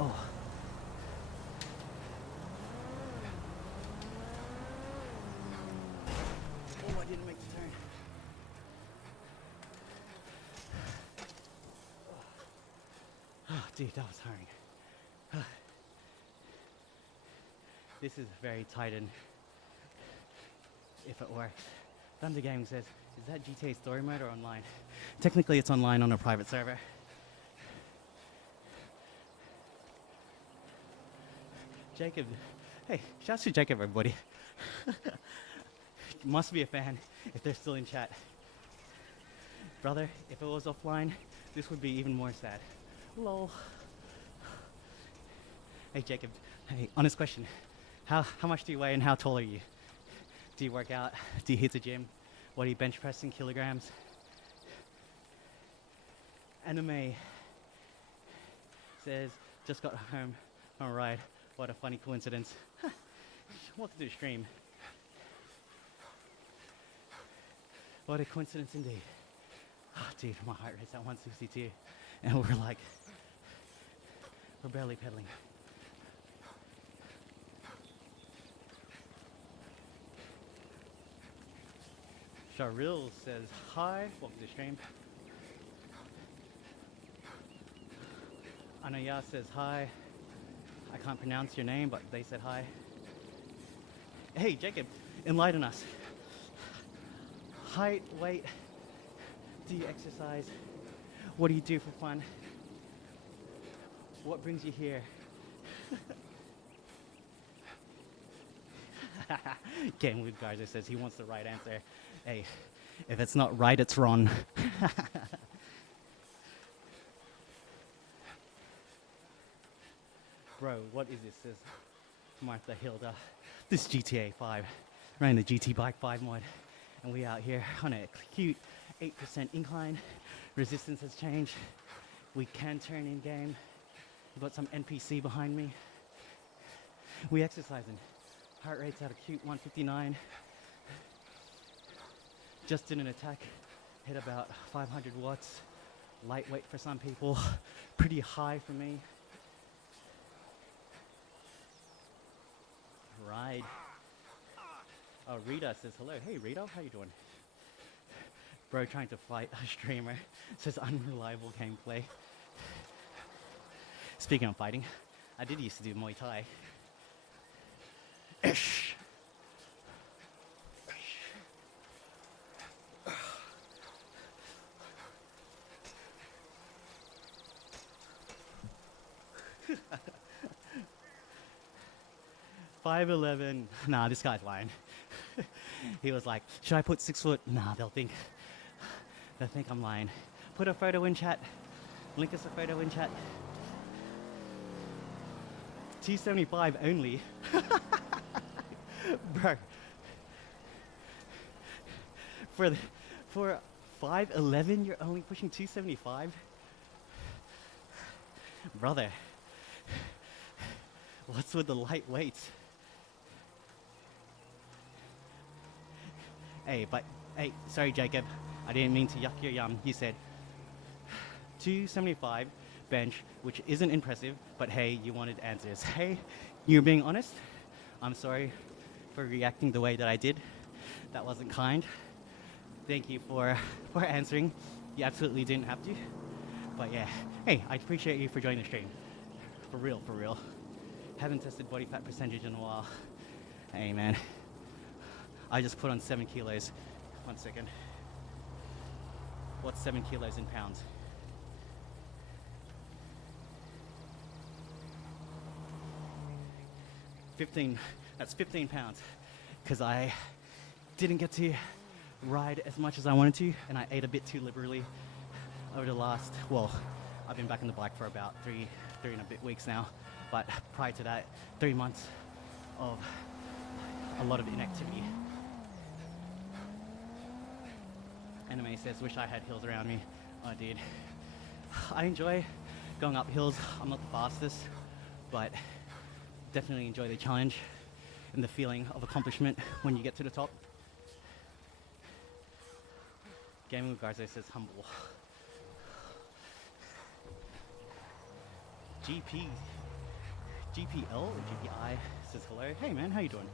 Oh. Oh, I didn't make the turn. Oh, dude, that was tiring. This is very tight and if it works. Thunder Gaming says, is that GTA story mode or online? Technically it's online on a private server. Jacob, hey, shouts to Jacob everybody. Must be a fan if they're still in chat. Brother, if it was offline, this would be even more sad. Lol. Hey Jacob, hey, honest question. How much do you weigh and how tall are you? Do you work out? Do you hit the gym? What do you bench press in kilograms? Anime says, just got home on a ride. What a funny coincidence. Welcome to the stream. What a coincidence indeed. Oh, dude, my heart rate's at 162. And we're barely pedaling. Sharil says hi, welcome to the stream. Anaya says hi. I can't pronounce your name, but they said hi. Hey Jacob, enlighten us. Height, weight, do you exercise? What do you do for fun? What brings you here? Game with Garza says he wants the right answer. Hey, if it's not right, it's wrong. Bro, what is this? Says Martha Hilda. This is GTA 5. We're in the GT Bike 5 mod. And we out here on a cute 8% incline. Resistance has changed. We can turn in game. We've got some NPC behind me. We exercising. Heart rate's at a cute 159. Just did an attack. Hit about 500 watts. Lightweight for some people. Pretty high for me. Ride. Oh, Rita says hello. Hey Rita, how you doing? Bro trying to fight a streamer. Says unreliable gameplay. Speaking of fighting, I did used to do Muay Thai. Ish. 5'11". Nah, this guy's lying. He was like, should I put 6 foot? Nah, they'll think I'm lying. Put a photo in chat. Link us a photo in chat. 275 only. Bro. For 5'11", you're only pushing 275? Brother. What's with the light weights? Hey, sorry Jacob, I didn't mean to yuck your yum. You said 275 bench, which isn't impressive, but hey, you wanted answers. Hey, you're being honest. I'm sorry for reacting the way that I did. That wasn't kind. Thank you for answering. You absolutely didn't have to. But yeah, hey, I appreciate you for joining the stream. For real, for real. Haven't tested body fat percentage in a while. Hey man, I just put on 7 kilos. 1 second. What's 7 kilos in pounds? That's 15 pounds. Because I didn't get to ride as much as I wanted to, and I ate a bit too liberally over the last, well, I've been back on the bike for about three and a bit weeks now. But prior to that, 3 months of a lot of inactivity. Anime says, wish I had hills around me. Oh, dude. I enjoy going up hills. I'm not the fastest, but definitely enjoy the challenge and the feeling of accomplishment when you get to the top. Gaming with Garzo says humble. GPL or GPI says hello. Hey man, how you doing?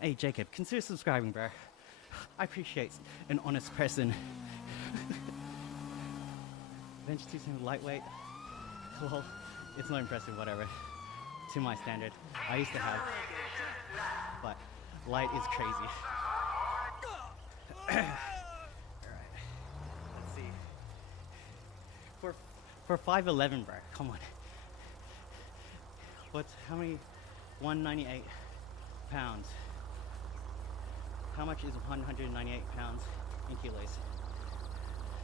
Hey Jacob, consider subscribing, bro. I appreciate an honest person. Bench 270 lightweight. Well, it's not impressive, whatever. To my standard. I used to have, but light is crazy. Alright, let's see. For 5'11", bro, come on. How many? 198 pounds. How much is 198 pounds in kilos?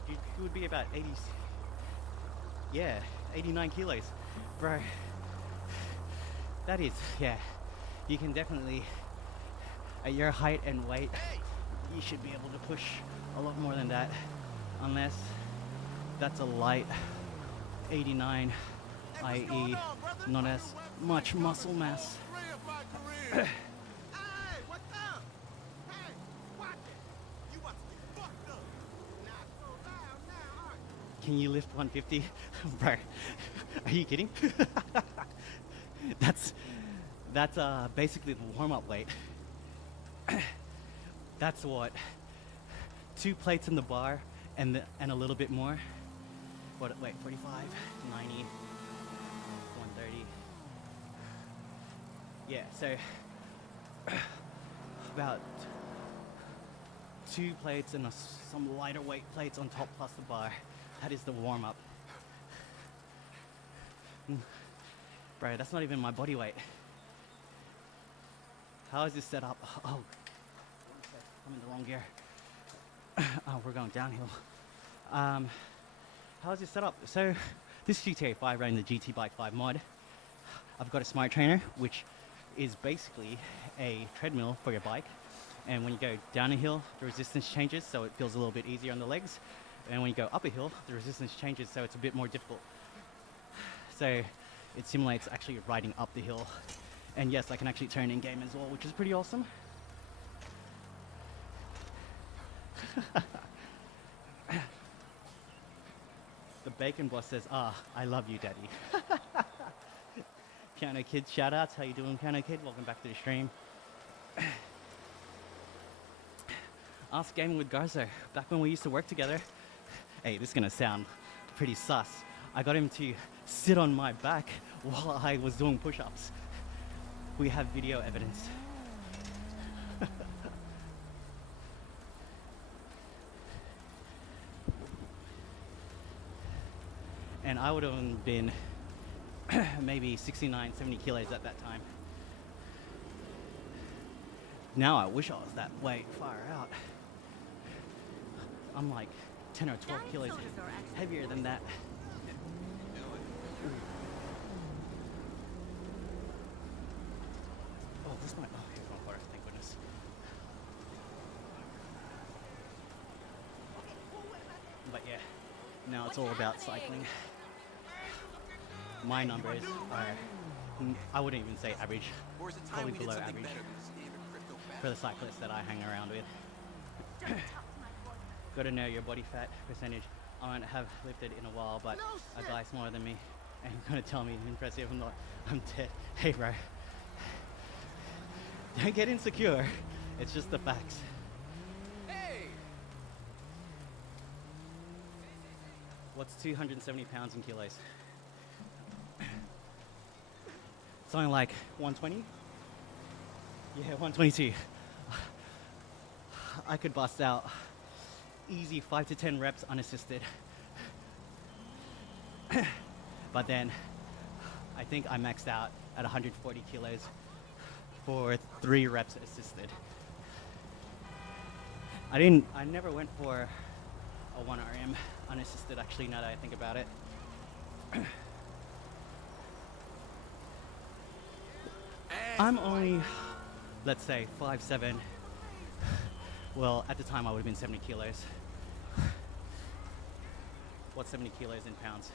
You would be about 80, yeah, 89 kilos. Bro, that is, yeah, you can definitely, at your height and weight, you should be able to push a lot more than that, unless that's a light 89, i.e. not as much muscle mass. Can you lift 150? Bro, are you kidding? That's basically the warm-up weight. That's what, 2 plates in the bar and a little bit more. What? Wait, 45, 90, 130. Yeah, so about 2 plates and some lighter weight plates on top plus the bar. That is the warm-up. Bro, that's not even my body weight. How is this set up? Oh, I'm in the wrong gear. Oh, we're going downhill. How is this set up? So, this GTA 5 running the GT Bike 5 mod. I've got a smart trainer, which is basically a treadmill for your bike. And when you go down a hill, the resistance changes, so it feels a little bit easier on the legs. And when you go up a hill, the resistance changes, so it's a bit more difficult. So it simulates actually riding up the hill. And yes, I can actually turn in game as well, which is pretty awesome. The Bacon Boss says, I love you, Daddy. Piano Kid shoutouts. How you doing, Piano Kid? Welcome back to the stream. Ask Gaming with Garzo. Back when we used to work together. Hey, this is gonna sound pretty sus. I got him to sit on my back while I was doing push-ups. We have video evidence. And I would have been maybe 69, 70 kilos at that time. Now I wish I was that weight far out. I'm like 10 or 12 kilos heavier than that. Oh, this might. Oh, here's one for us, thank goodness. But yeah, now it's all about cycling. My numbers are, I wouldn't even say average, Or is it time probably we did below something average better than this game of crypto for the cyclists that I hang around with. Got to know your body fat percentage. I won't have lifted in a while, but a guy smaller than me ain't gonna tell me I'm impressive or not. I'm dead. Hey, bro. Don't get insecure. It's just the facts. Hey! What's 270 pounds in kilos? Something like 120? Yeah, 122. I could bust out easy 5 to 10 reps unassisted. But then I think I maxed out at 140 kilos for 3 reps assisted. I never went for a 1RM unassisted, actually, now that I think about it. I'm only, let's say, 5'7". Well, at the time I would have been 70 kilos. What's 70 kilos in pounds?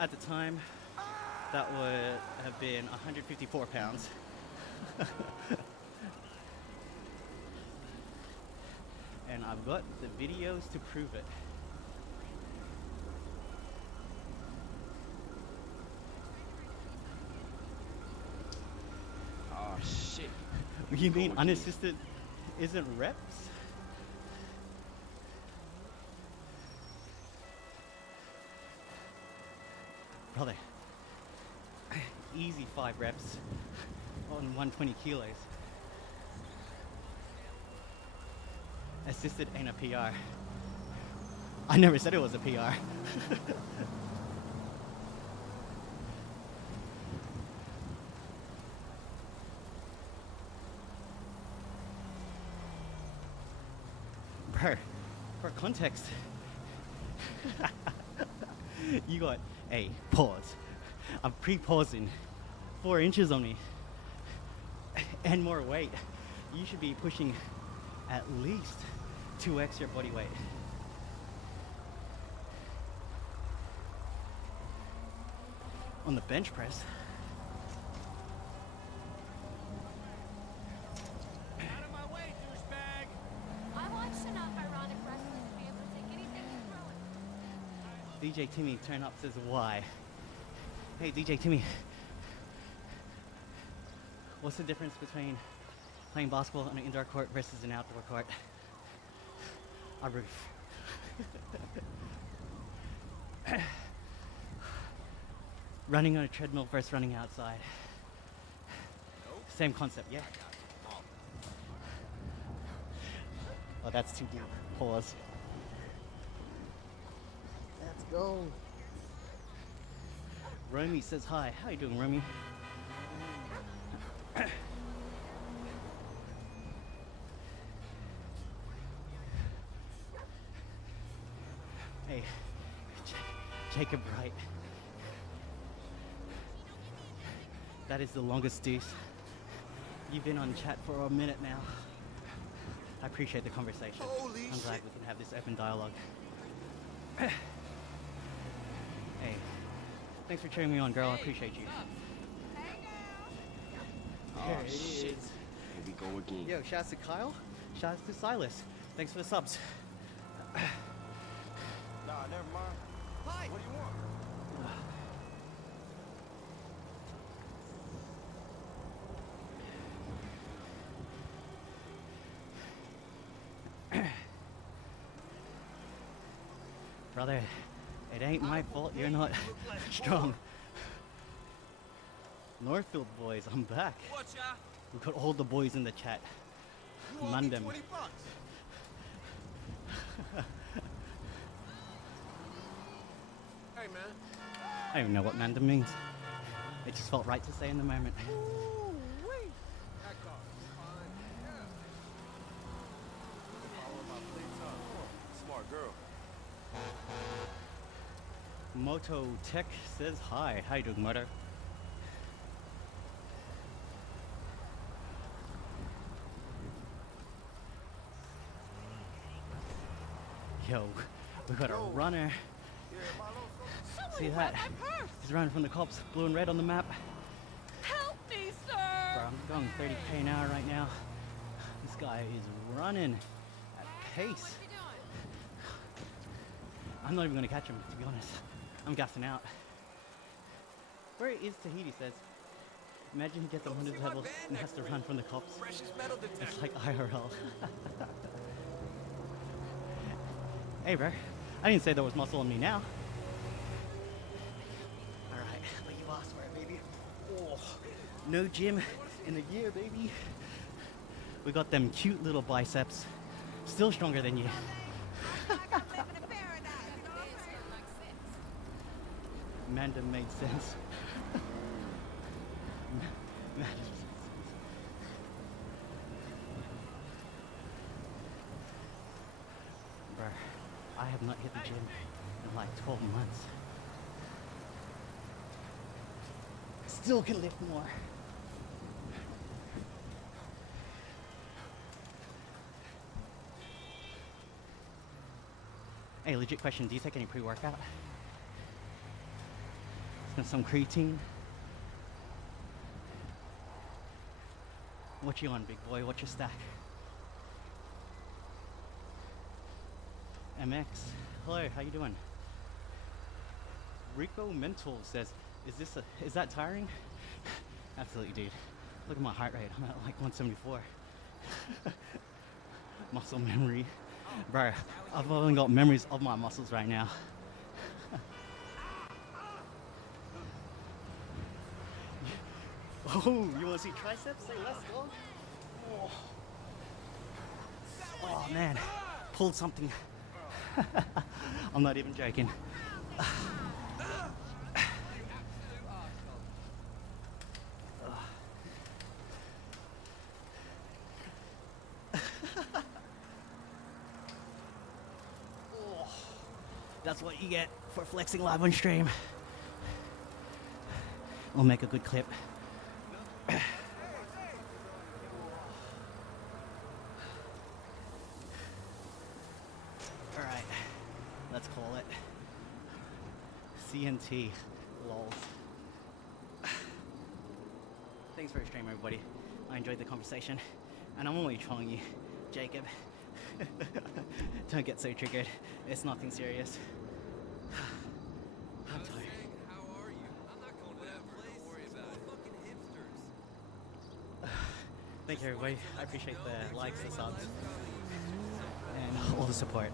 At the time, that would have been 154 pounds. And I've got the videos to prove it. Oh shit. You mean again. unassisted isn't reps? Brother, easy 5 reps on 120 kilos. Assisted ain't a PR. I never said it was a PR. Bro, for context, you got a pause. I'm pre-pausing 4 inches on me and more weight. You should be pushing at least 2x your body weight. On the bench press, Out of my way, douchebag! I watched enough ironic wrestling to be able to take anything you throw at me. DJ Timmy turn up says why. Hey DJ Timmy, what's the difference between playing basketball on an indoor court versus an outdoor court? A roof. Running on a treadmill versus running outside. Same concept, yeah? Oh, that's too deep. Pause. Let's go. Romy says hi. How you doing, Romy? Hey, Jacob Wright. That is the longest deuce. You've been on chat for a minute now. I appreciate the conversation. Holy I'm glad shit. we can have this open dialogue. Hey, thanks for cheering me on, girl. I appreciate you. Oh There it shit. is. Here we go again. Yo, shouts to Kyle. Shouts to Silas. Thanks for the subs. Nah, never mind. Hi. What do you want? Brother, it ain't my fault you're not strong. Northfield boys, I'm back. Watch out! We got all the boys in the chat. You owe me Mandem. $20. Hey, man. I don't even know what Mandem means. It just felt right to say in the moment. Ooh-wee. That car is fine. Yeah. Follow my plates up. Smart girl. Moto Tech says hi. How you doing, Moto? Yo, we got a runner. Yeah, Marlo. See that? He's running from the cops. Blue and red on the map. Help me, sir! Bro, I'm going 30k an hour right now. This guy is running at pace. What's he doing? I'm not even gonna catch him, to be honest. I'm gassing out. Where is Tahiti says? Imagine he gets 100 levels and has to run from the cops. Precious metal detector. It's like IRL. Hey, bro. I didn't say there was muscle on me now. Alright, but you asked for it, baby. Oh, no gym in a year, baby. We got them cute little biceps. Still stronger than you. I can live in a paradise, you know what I'm saying? Like six. Manda made sense. Manda made sense. Bruh, I have not hit the gym in like 12 months. still can lift more. Hey, legit question, do you take any pre-workout? Some creatine? What you on, big boy? What's your stack? MX. Hello, how you doing? Rico Mental says, is that tiring? Absolutely, dude. Look at my heart rate. I'm at like 174. Muscle memory. Bro, I've only got memories of my muscles right now. Oh, you want to see triceps? Say less, dog. Oh man, pulled something. I'm not even joking. That's what you get for flexing live on stream. We'll make a good clip. Alright, let's call it CNT lols. Thanks for your stream, everybody. I enjoyed the conversation, and I'm only trolling you, Jacob. Don't get so triggered. It's nothing serious. I'm tired. How are you? I'm not going to that place. Don't worry about it. Fucking hipsters. Thank you, everybody. I appreciate the likes, the subs, and all the support.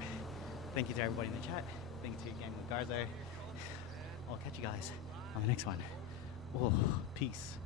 Thank you to everybody in the chat. Thank you to Game with Garzo. I'll catch you guys on the next one. Oh, peace.